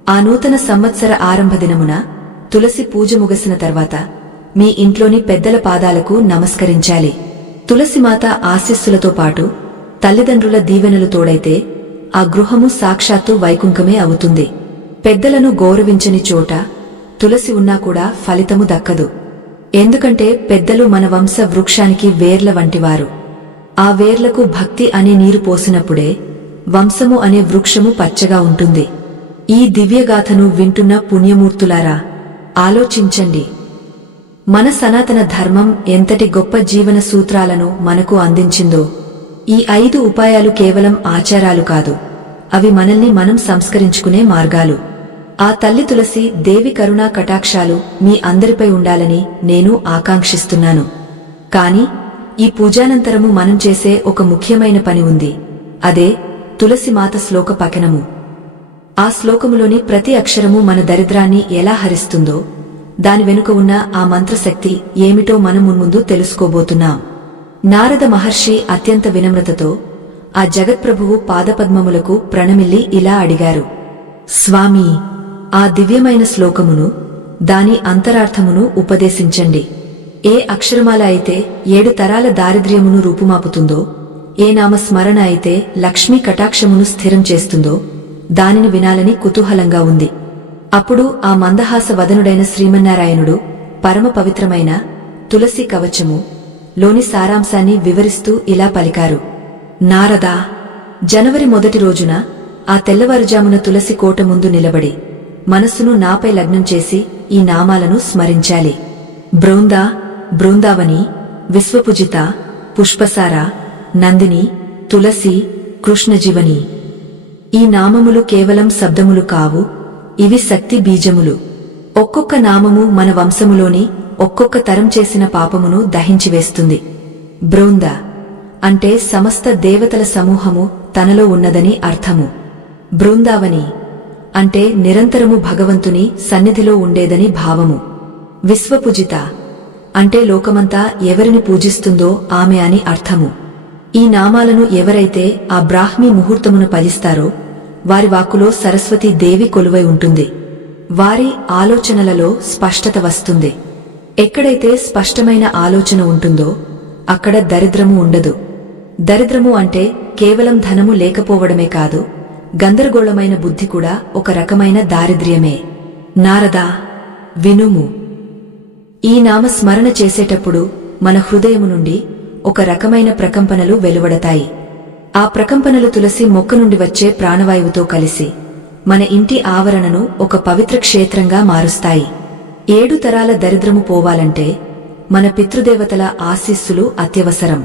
ఆ నూతన సంవత్సర ఆరంభ దినమున తులసి పూజ ముగిసిన తర్వాత మీ ఇంట్లోని పెద్దల పాదాలకు నమస్కరించాలి. తులసిమాత ఆశీస్సులతో పాటు తల్లిదండ్రుల దీవెనలు తోడైతే ఆ గృహము సాక్షాత్తు వైకుంఠమే అవుతుంది. పెద్దలను గౌరవించని చోట తులసి ఉన్నా కూడా ఫలితము దక్కదు. ఎందుకంటే పెద్దలు మన వంశ వృక్షానికి వేర్ల వంటివారు. ఆ వేర్లకు భక్తి అనే నీరు పోసినప్పుడే వంశము అనే వృక్షము పచ్చగా ఉంటుంది. ఈ దివ్యగాథను వింటున్న పుణ్యమూర్తులారా, ఆలోచించండి. మన సనాతన ధర్మం ఎంతటి గొప్ప జీవన సూత్రాలను మనకు అందించిందో. ఈ 5 ఉపాయాలు కేవలం ఆచారాలు కాదు, అవి మనల్ని మనం సంస్కరించుకునే మార్గాలు. ఆ తల్లి తులసి దేవి కరుణా కటాక్షాలు మీ అందరిపై ఉండాలని నేను ఆకాంక్షిస్తున్నాను. కాని ఈ పూజానంతరము మనం చేసే ఒక ముఖ్యమైన పని ఉంది. అదే తులసిమాత శ్లోక పఠనము. ఆ శ్లోకములోని ప్రతి అక్షరము మన దరిద్రాన్ని ఎలా హరిస్తుందో, దాని వెనుక ఉన్న ఆ మంత్రశక్తి ఏమిటో మనం మున్ముందు తెలుసుకోబోతున్నాం. నారద మహర్షి అత్యంత వినమ్రతతో ఆ జగత్ప్రభువు పాదపద్మములకు ప్రణమిల్లి ఇలా అడిగారు: స్వామీ, ఆ దివ్యమైన శ్లోకమును, దాని అంతరార్థమును ఉపదేశించండి. ఏ అక్షరమాల అయితే 7 తరాల దారిద్ర్యమును రూపుమాపుతుందో, ఏ నామస్మరణ అయితే లక్ష్మీ కటాక్షమును స్థిరం చేస్తుందో దానిని వినాలని కుతూహలంగా ఉంది. అప్పుడు ఆ మందహాస వదనుడైన శ్రీమన్నారాయణుడు పరమ పవిత్రమైన తులసి కవచము లోని సారాంశాన్ని వివరిస్తూ ఇలా పలికారు. నారదా, జనవరి 1 రోజున ఆ తెల్లవారుజామున తులసి కోట ముందు నిలబడి మనస్సును నాపై లగ్నం చేసి ఈ నామాలను స్మరించాలి. బృందా, బృందావని, విశ్వపూజిత, పుష్పసార, నందిని, తులసి, కృష్ణజీవని. ఈ నామములు కేవలం శబ్దములు కావు, ఇవి శక్తి బీజములు. ఒక్కొక్క నామము మన వంశములోని ఒక్కొక్క తరం చేసిన పాపమును దహించివేస్తుంది. బృంద అంటే సమస్త దేవతల సమూహము తనలో ఉన్నదని అర్థము. బృందావని అంటే నిరంతరము భగవంతుని సన్నిధిలో ఉండేదని భావము. విశ్వపూజిత అంటే లోకమంతా ఎవరిని పూజిస్తుందో ఆమె అని అర్థము. ఈ నామాలను ఎవరైతే ఆ బ్రాహ్మీ ముహూర్తమును పలిస్తారో వారి వాక్కులో సరస్వతీ దేవి కొలువై ఉంటుంది. వారి ఆలోచనలలో స్పష్టత వస్తుంది. ఎక్కడైతే స్పష్టమైన ఆలోచన ఉంటుందో అక్కడ దరిద్రము ఉండదు. దరిద్రము అంటే కేవలం ధనము లేకపోవడమే కాదు, గందరగోళమైన బుద్ధి కూడా ఒక రకమైన దారిద్ర్యమే. నారదా, వినుము. ఈ నామ స్మరణ చేసేటప్పుడు మన హృదయము నుండి ఒక రకమైన ప్రకంపనలు వెలువడతాయి. ఆ ప్రకంపనలు తులసి మొక్క నుండి వచ్చే ప్రాణవాయువుతో కలిసి మన ఇంటి ఆవరణను ఒక పవిత్ర క్షేత్రంగా మారుస్తాయి. 7 తరాల దరిద్రము పోవాలంటే మన పితృదేవతల ఆశీస్సులు అత్యవసరం.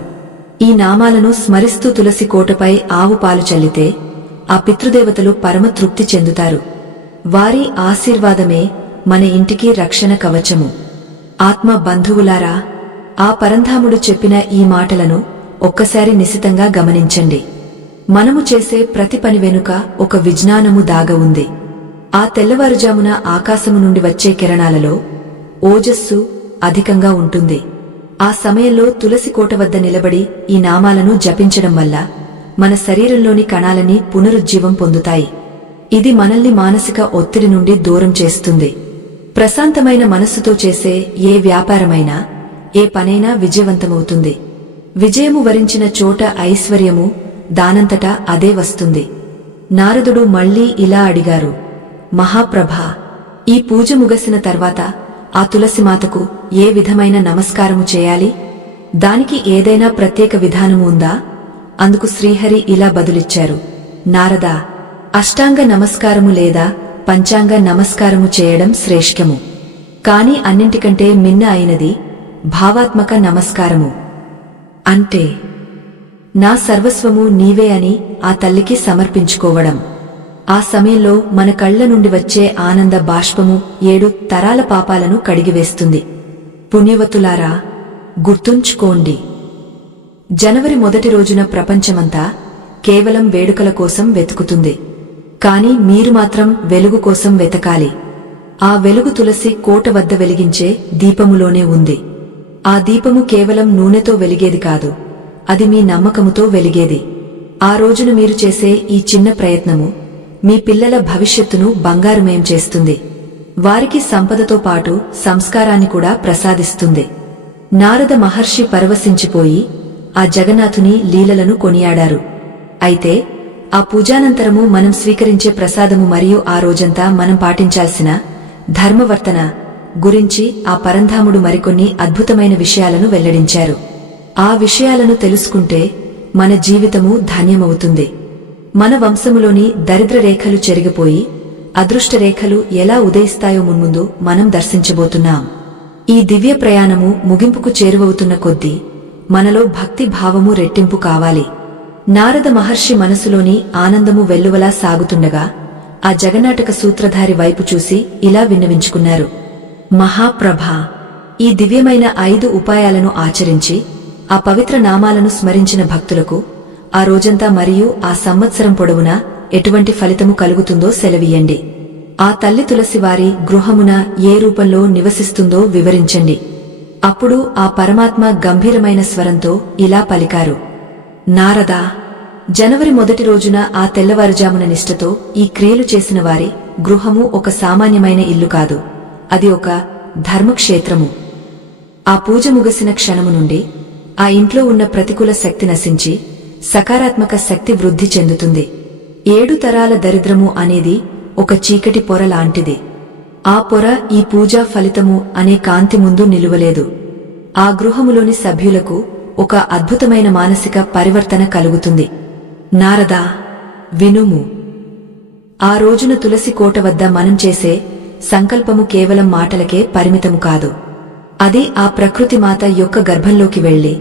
ఈ నామాలను స్మరిస్తూ తులసి కోటపై ఆవు పాలు చల్లితే ఆ పితృదేవతలు పరమతృప్తి చెందుతారు. వారి ఆశీర్వాదమే మన ఇంటికి రక్షణ కవచము. ఆత్మ బంధువులారా, ఆ పరంధాముడు చెప్పిన ఈ మాటలను ఒక్కసారి నిశితంగా గమనించండి. మనము చేసే ప్రతి పని వెనుక ఒక విజ్ఞానము దాగ ఉంది. ఆ తెల్లవారుజామున ఆకాశము నుండి వచ్చే కిరణాలలో ఓజస్సు అధికంగా ఉంటుంది. ఆ సమయంలో తులసి కోట వద్ద నిలబడి ఈ నామాలను జపించడం వల్ల మన శరీరంలోని కణాలని పునరుజ్జీవం పొందుతాయి. ఇది మనల్ని మానసిక ఒత్తిడి నుండి దూరం చేస్తుంది. ప్రశాంతమైన మనస్సుతో చేసే ఏ వ్యాపారమైనా, ఏ పనైనా విజయవంతమవుతుంది. విజయము వరించిన చోట ఐశ్వర్యము దానంతటా అదే వస్తుంది. నారదుడు మళ్లీ ఇలా అడిగారు. మహాప్రభా, ఈ పూజ ముగసిన తర్వాత ఆ తులసిమాతకు ఏ విధమైన నమస్కారము చేయాలి? దానికి ఏదైనా ప్రత్యేక విధానము ఉందా? అందుకు శ్రీహరి ఇలా బదులిచ్చారు. నారదా, అష్టాంగ నమస్కారము లేదా పంచాంగ నమస్కారము చేయడం శ్రేష్ఠము. కాని అన్నింటికంటే మిన్న అయినది భావాత్మక నమస్కారము. అంటే నా సర్వస్వము నీవే అని ఆ తల్లికి సమర్పించుకోవడం. ఆ సమయంలో మన కళ్ల నుండి వచ్చే ఆనంద బాష్పము 7 తరాల పాపాలను కడిగివేస్తుంది. పుణ్యవతులారా, గుర్తుంచుకోండి. జనవరి 1 రోజున ప్రపంచమంతా కేవలం వేడుకల కోసం వెతుకుతుంది. కాని మీరు మాత్రం వెలుగు కోసం వెతకాలి. ఆ వెలుగు తులసి కోట వద్ద వెలిగించే దీపములోనే ఉంది. ఆ దీపము కేవలం నూనెతో వెలిగేది కాదు, అది మీ నమ్మకముతో వెలిగేది. ఆ రోజున మీరు చేసే ఈ చిన్న ప్రయత్నము మీ పిల్లల భవిష్యత్తును బంగారుమయం చేస్తుంది. వారికి సంపదతో పాటు సంస్కారాన్ని కూడా ప్రసాదిస్తుంది. నారద మహర్షి పరవశించిపోయి ఆ జగన్నాథుని లీలలను కొనియాడారు. అయితే ఆ పూజానంతరము మనం స్వీకరించే ప్రసాదము మరియు ఆ రోజంతా మనం పాటించాల్సిన ధర్మవర్తన గురించి ఆ పరంధాముడు మరికొన్ని అద్భుతమైన విషయాలను వెల్లడించారు. ఆ విషయాలను తెలుసుకుంటే మన జీవితము ధన్యమవుతుంది. మన వంశములోని దరిద్ర రేఖలు చెరిగిపోయి అదృష్ట రేఖలు ఎలా ఉదయిస్తాయో మున్ముందు మనం దర్శించబోతున్నాం. ఈ దివ్య ప్రయాణము ముగింపుకు చేరువవుతున్న కొద్దీ మనలో భక్తి భావము రెట్టింపు కావాలి. నారద మహర్షి మనసులోని ఆనందము వెల్లువలా సాగుతుండగా ఆ జగన్నాటక సూత్రధారి వైపు చూసి ఇలా విన్నవించుకున్నారు. మహాప్రభా, ఈ దివ్యమైన 5 ఉపాయాలను ఆచరించి ఆ పవిత్ర నామాలను స్మరించిన భక్తులకు ఆ రోజంతా మరియు ఆ సంవత్సరం పొడవునా ఎటువంటి ఫలితము కలుగుతుందో సెలవీయండి. ఆ తల్లి తులసి వారి గృహమున ఏ రూపంలో నివసిస్తుందో వివరించండి. అప్పుడు ఆ పరమాత్మ గంభీరమైన స్వరంతో ఇలా పలికారు. నారదా, జనవరి 1 రోజున ఆ తెల్లవారుజామున నిష్ఠతో ఈ క్రియలు చేసిన వారి గృహము ఒక సామాన్యమైన ఇల్లు కాదు, అది ఒక ధర్మక్షేత్రము. ఆ పూజ ముగిసిన క్షణము నుండి ఆ ఇంట్లో ఉన్న ప్రతికూల శక్తి నశించి సకారాత్మక శక్తి వృద్ధి చెందుతుంది. 7 తరాల దరిద్రము అనేది ఒక చీకటి పొర లాంటిది. ఆ పొర ఈ పూజా ఫలితము అనే కాంతి ముందు నిలువలేదు. ఆ గృహములోని సభ్యులకు ఒక అద్భుతమైన మానసిక పరివర్తన కలుగుతుంది. నారదా, వినుము. ఆ రోజున తులసి కోట వద్ద మనం చేసే సంకల్పము కేవలం మాటలకే పరిమితము కాదు. అది ఆ ప్రకృతి మాత యొక్క గర్భంలోకి వెళ్లి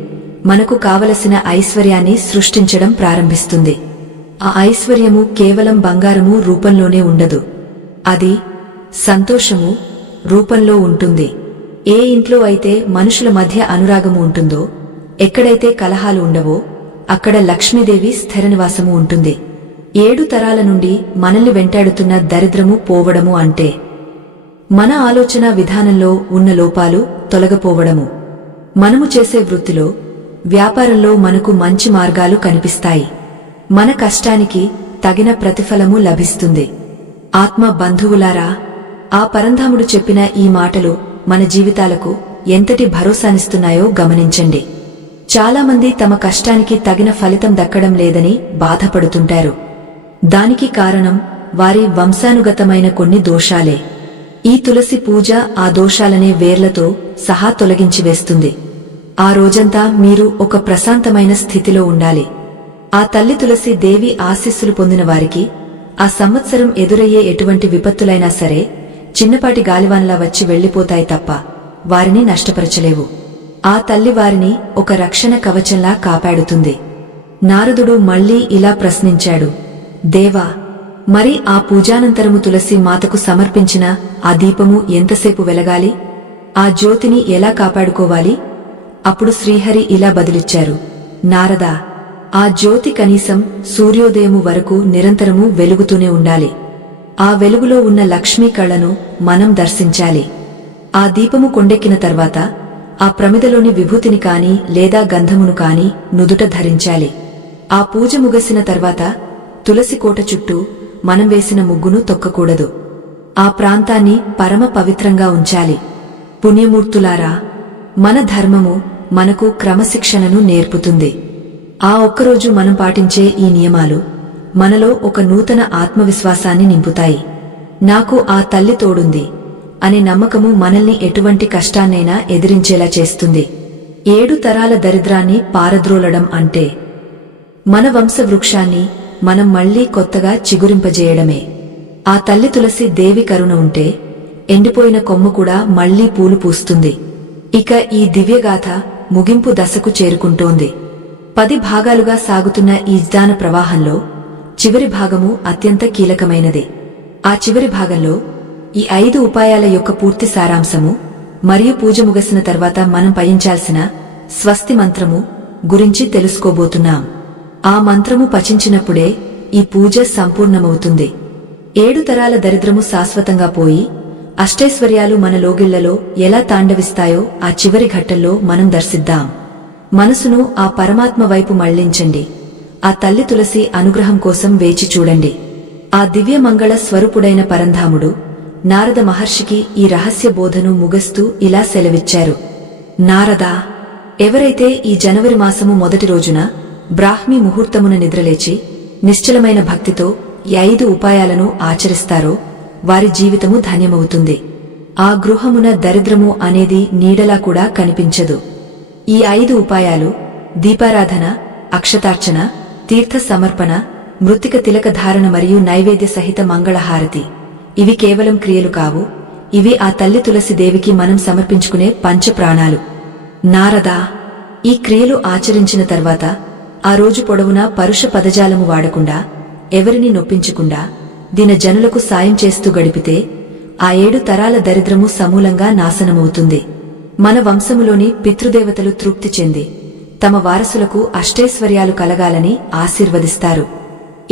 మనకు కావలసిన ఐశ్వర్యాన్ని సృష్టించడం ప్రారంభిస్తుంది. ఆ ఐశ్వర్యము కేవలం బంగారము రూపంలోనే ఉండదు. అది సంతోషము రూపంలో ఉంటుంది. ఏ ఇంట్లో అయితే మనుషుల మధ్య అనురాగము ఉంటుందో, ఎక్కడైతే కలహాలు ఉండవో, అక్కడ లక్ష్మీదేవి స్థిరనివాసము ఉంటుంది. 7 తరాల నుండి మనల్ని వెంటాడుతున్న దరిద్రము పోవడము అంటే మన ఆలోచన విధానంలో ఉన్న లోపాలు తొలగపోవడము. మనము చేసే వృత్తిలో, వ్యాపారంలో మనకు మంచి మార్గాలు కనిపిస్తాయి. మన కష్టానికి తగిన ప్రతిఫలము లభిస్తుంది. ఆత్మ బంధువులారా, ఆ పరంధాముడు చెప్పిన ఈ మాటలు మన జీవితాలకు ఎంతటి భరోసానిస్తున్నాయో గమనించండి. చాలామంది తమ కష్టానికి తగిన ఫలితం దక్కడం లేదని బాధపడుతుంటారు. దానికి కారణం వారి వంశానుగతమైన కొన్ని దోషాలే. ఈ తులసి పూజ ఆ దోషాలనే వేర్లతో సహా తొలగించివేస్తుంది. ఆ రోజంతా మీరు ఒక ప్రశాంతమైన స్థితిలో ఉండాలి. ఆ తల్లి తులసి దేవి ఆశీస్సులు పొందిన వారికి ఆ సంవత్సరం ఎదురయ్యే ఎటువంటి విపత్తులైనా సరే చిన్నపాటి గాలివాన్లా వచ్చి వెళ్లిపోతాయి తప్ప వారిని నష్టపరచలేవు. ఆ తల్లి వారిని ఒక రక్షణ కవచంలా కాపాడుతుంది. నారదుడు మళ్లీ ఇలా ప్రశ్నించాడు, దేవా, మరి ఆ పూజానంతరము తులసి మాతకు సమర్పించిన ఆ దీపము ఎంతసేపు వెలగాలి? ఆ జ్యోతిని ఎలా కాపాడుకోవాలి? అప్పుడు శ్రీహరి ఇలా బదులిచ్చారు, నారదా, ఆ జ్యోతి కనీసం సూర్యోదయము వరకు నిరంతరము వెలుగుతూనే ఉండాలి. ఆ వెలుగులో ఉన్న లక్ష్మీ కళను మనం దర్శించాలి. ఆ దీపము కొండెక్కిన తర్వాత ఆ ప్రమిదలోని విభూతిని కాని లేదా గంధమును కాని నుదుట ధరించాలి. ఆ పూజ ముగిసిన తర్వాత తులసి కోట చుట్టూ మనం వేసిన ముగ్గును తొక్కకూడదు. ఆ ప్రాంతాన్ని పరమ పవిత్రంగా ఉంచాలి. పుణ్యమూర్తులారా, మన ధర్మము మనకు క్రమశిక్షణను నేర్పుతుంది. ఆ ఒక్కరోజు మనం పాటించే ఈ నియమాలు మనలో ఒక నూతన ఆత్మవిశ్వాసాన్ని నింపుతాయి. నాకు ఆ తల్లి తోడుంది అనే నమ్మకము మనల్ని ఎటువంటి కష్టాన్నైనా ఎదిరించేలా చేస్తుంది. 7 తరాల దరిద్రాన్ని పారద్రోలడం అంటే మన వంశవృక్షాన్ని మనం మళ్లీ కొత్తగా చిగురింపజేయడమే. ఆ తల్లి తులసి దేవి కరుణ ఉంటే ఎండిపోయిన కొమ్మ కూడా మళ్లీ పూలు పూస్తుంది. ఇక ఈ దివ్యగాథ ముగింపు దశకు చేరుకుంటోంది. 10 భాగాలుగా సాగుతున్న ఈ జ్ఞాన ప్రవాహంలో చివరి భాగము అత్యంత కీలకమైనది. ఆ చివరి భాగంలో ఈ 5 ఉపాయాల యొక్క పూర్తి సారాంశము మరియు పూజ ముగిసిన తర్వాత మనం పయించాల్సిన స్వస్తి మంత్రము గురించి తెలుసుకోబోతున్నాం. ఆ మంత్రము పఠించినప్పుడే ఈ పూజ సంపూర్ణమవుతుంది. 7 తరాల దరిద్రము శాశ్వతంగా పోయి అష్టైశ్వర్యాలు మన లోగిళ్లలో ఎలా తాండవిస్తాయో ఆ చివరి ఘట్టంలో మనం దర్శిద్దాం. మనసును ఆ పరమాత్మ వైపు మళ్లించండి. ఆ తల్లి తులసి అనుగ్రహం కోసం వేచి చూడండి. ఆ దివ్య మంగళ స్వరూపుడైన పరంధాముడు నారద మహర్షికి ఈ రహస్య బోధను ముగిస్తూ ఇలా సెలవిచ్చారు, నారదా, ఎవరైతే ఈ జనవరి మాసము మొదటి రోజున బ్రాహ్మీ ముహూర్తమున నిద్రలేచి నిశ్చలమైన భక్తితో ఈ 5 ఉపాయాలను ఆచరిస్తారో వారి జీవితము ధన్యమవుతుంది. ఆ గృహమున దరిద్రము అనేది నీడలా కూడా కనిపించదు. ఈ 5 ఉపాయాలు దీపారాధన, అక్షతార్చన, తీర్థ సమర్పణ, మృత్తిక తిలక ధారణ మరియు నైవేద్య సహిత మంగళహారతి. ఇవి కేవలం క్రియలు కావు, ఇవి ఆ తల్లి తులసి దేవికి మనం సమర్పించుకునే పంచప్రాణాలు. నారదా, ఈ క్రియలు ఆచరించిన తర్వాత ఆ రోజు పొడవునా పరుష పదజాలము వాడకుండా, ఎవరిని నొప్పించకుండా దినజనులకు సాయం చేస్తూ గడిపితే ఆ 7 తరాల దరిద్రము సమూలంగా నాశనమవుతుంది. మన వంశములోని పితృదేవతలు తృప్తి చెంది తమ వారసులకు అష్టైశ్వర్యాలు కలగాలని ఆశీర్వదిస్తారు.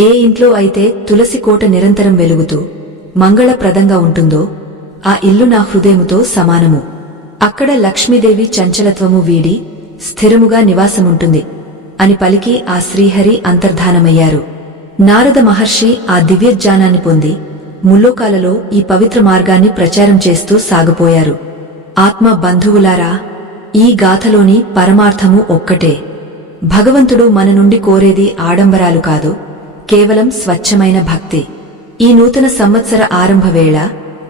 ఏ ఇంట్లో అయితే తులసి కోట నిరంతరం వెలుగుతూ మంగళప్రదంగా ఉంటుందో ఆ ఇల్లు నా హృదయముతో సమానము. అక్కడ లక్ష్మీదేవి చంచలత్వము వీడి స్థిరముగా నివాసముంటుంది అని పలికి ఆ శ్రీహరి అంతర్ధానమయ్యారు. నారద మహర్షి ఆ దివ్యజ్ఞానాన్ని పొంది ముల్లోకాలలో ఈ పవిత్ర మార్గాన్ని ప్రచారం చేస్తూ సాగిపోయారు. ఆత్మ బంధువులారా, ఈ గాథలోని పరమార్థము ఒక్కటే. భగవంతుడు మన నుండి కోరేది ఆడంబరాలు కాదు, కేవలం స్వచ్ఛమైన భక్తి. ఈ నూతన సంవత్సర ఆరంభవేళ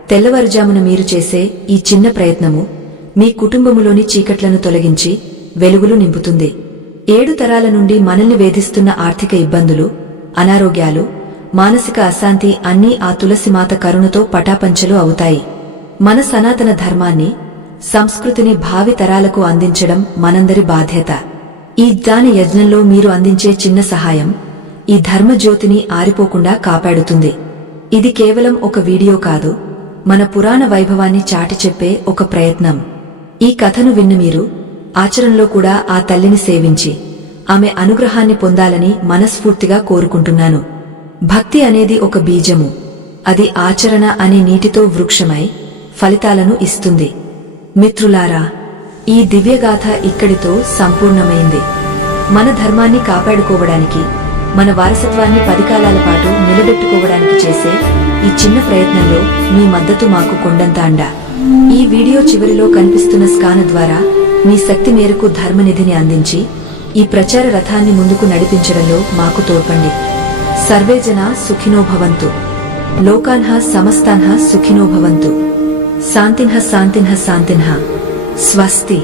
తెల్లవారుజామున మీరు చేసే ఈ చిన్న ప్రయత్నము మీ కుటుంబములోని చీకట్లను తొలగించి వెలుగులు నింపుతుంది. 7 తరాల నుండి మనల్ని వేధిస్తున్న ఆర్థిక ఇబ్బందులు, అనారోగ్యాలు, మానసిక అశాంతి అన్నీ ఆ తులసిమాత కరుణతో పటాపంచలు అవుతాయి. మన సనాతన ధర్మాన్ని, సంస్కృతిని భావి తరాలకు అందించడం మనందరి బాధ్యత. ఈ జ్ఞాన యజ్ఞంలో మీరు అందించే చిన్న సహాయం ఈ ధర్మజ్యోతిని ఆరిపోకుండా కాపాడుతుంది. ఇది కేవలం ఒక వీడియో కాదు, మన పురాణ వైభవాన్ని చాటి చెప్పే ఒక ప్రయత్నం. ఈ కథను విన్న మీరు ఆచరణలో కూడా ఆ తల్లిని సేవించి ఆమె అనుగ్రహాన్ని పొందాలని మనస్ఫూర్తిగా కోరుకుంటున్నాను. భక్తి అనేది ఒక బీజము. అది ఆచరణ అనే నీటితో వృక్షమై ఫలితాలను ఇస్తుంది. మిత్రులారా, ఈ దివ్యగాథ ఇక్కడితో సంపూర్ణమైంది. మన ధర్మాన్ని కాపాడుకోవడానికి, మన వారసత్వాన్ని 10 కాలాల పాటు నిలబెట్టుకోవడానికి చేసే ఈ చిన్న ప్రయత్నంలో మీ మద్దతు మాకు కొండంత అండ. ఈ వీడియో చివరిలో కనిపిస్తున్న స్కాన్ ద్వారా మీ శక్తి మేరకు ధర్మనిధిని అందించి ఈ ప్రచార రథాన్ని ముందుకు నడిపించడంలో మాకు తోడ్పండి. సర్వే జనా సుఖినో భవంతు. లోకాన్ః సమస్తాన్ః సుఖినో భవంతు. శాంతిన్ః శాంతిన్ః శాంతిన్ః. స్వస్తి.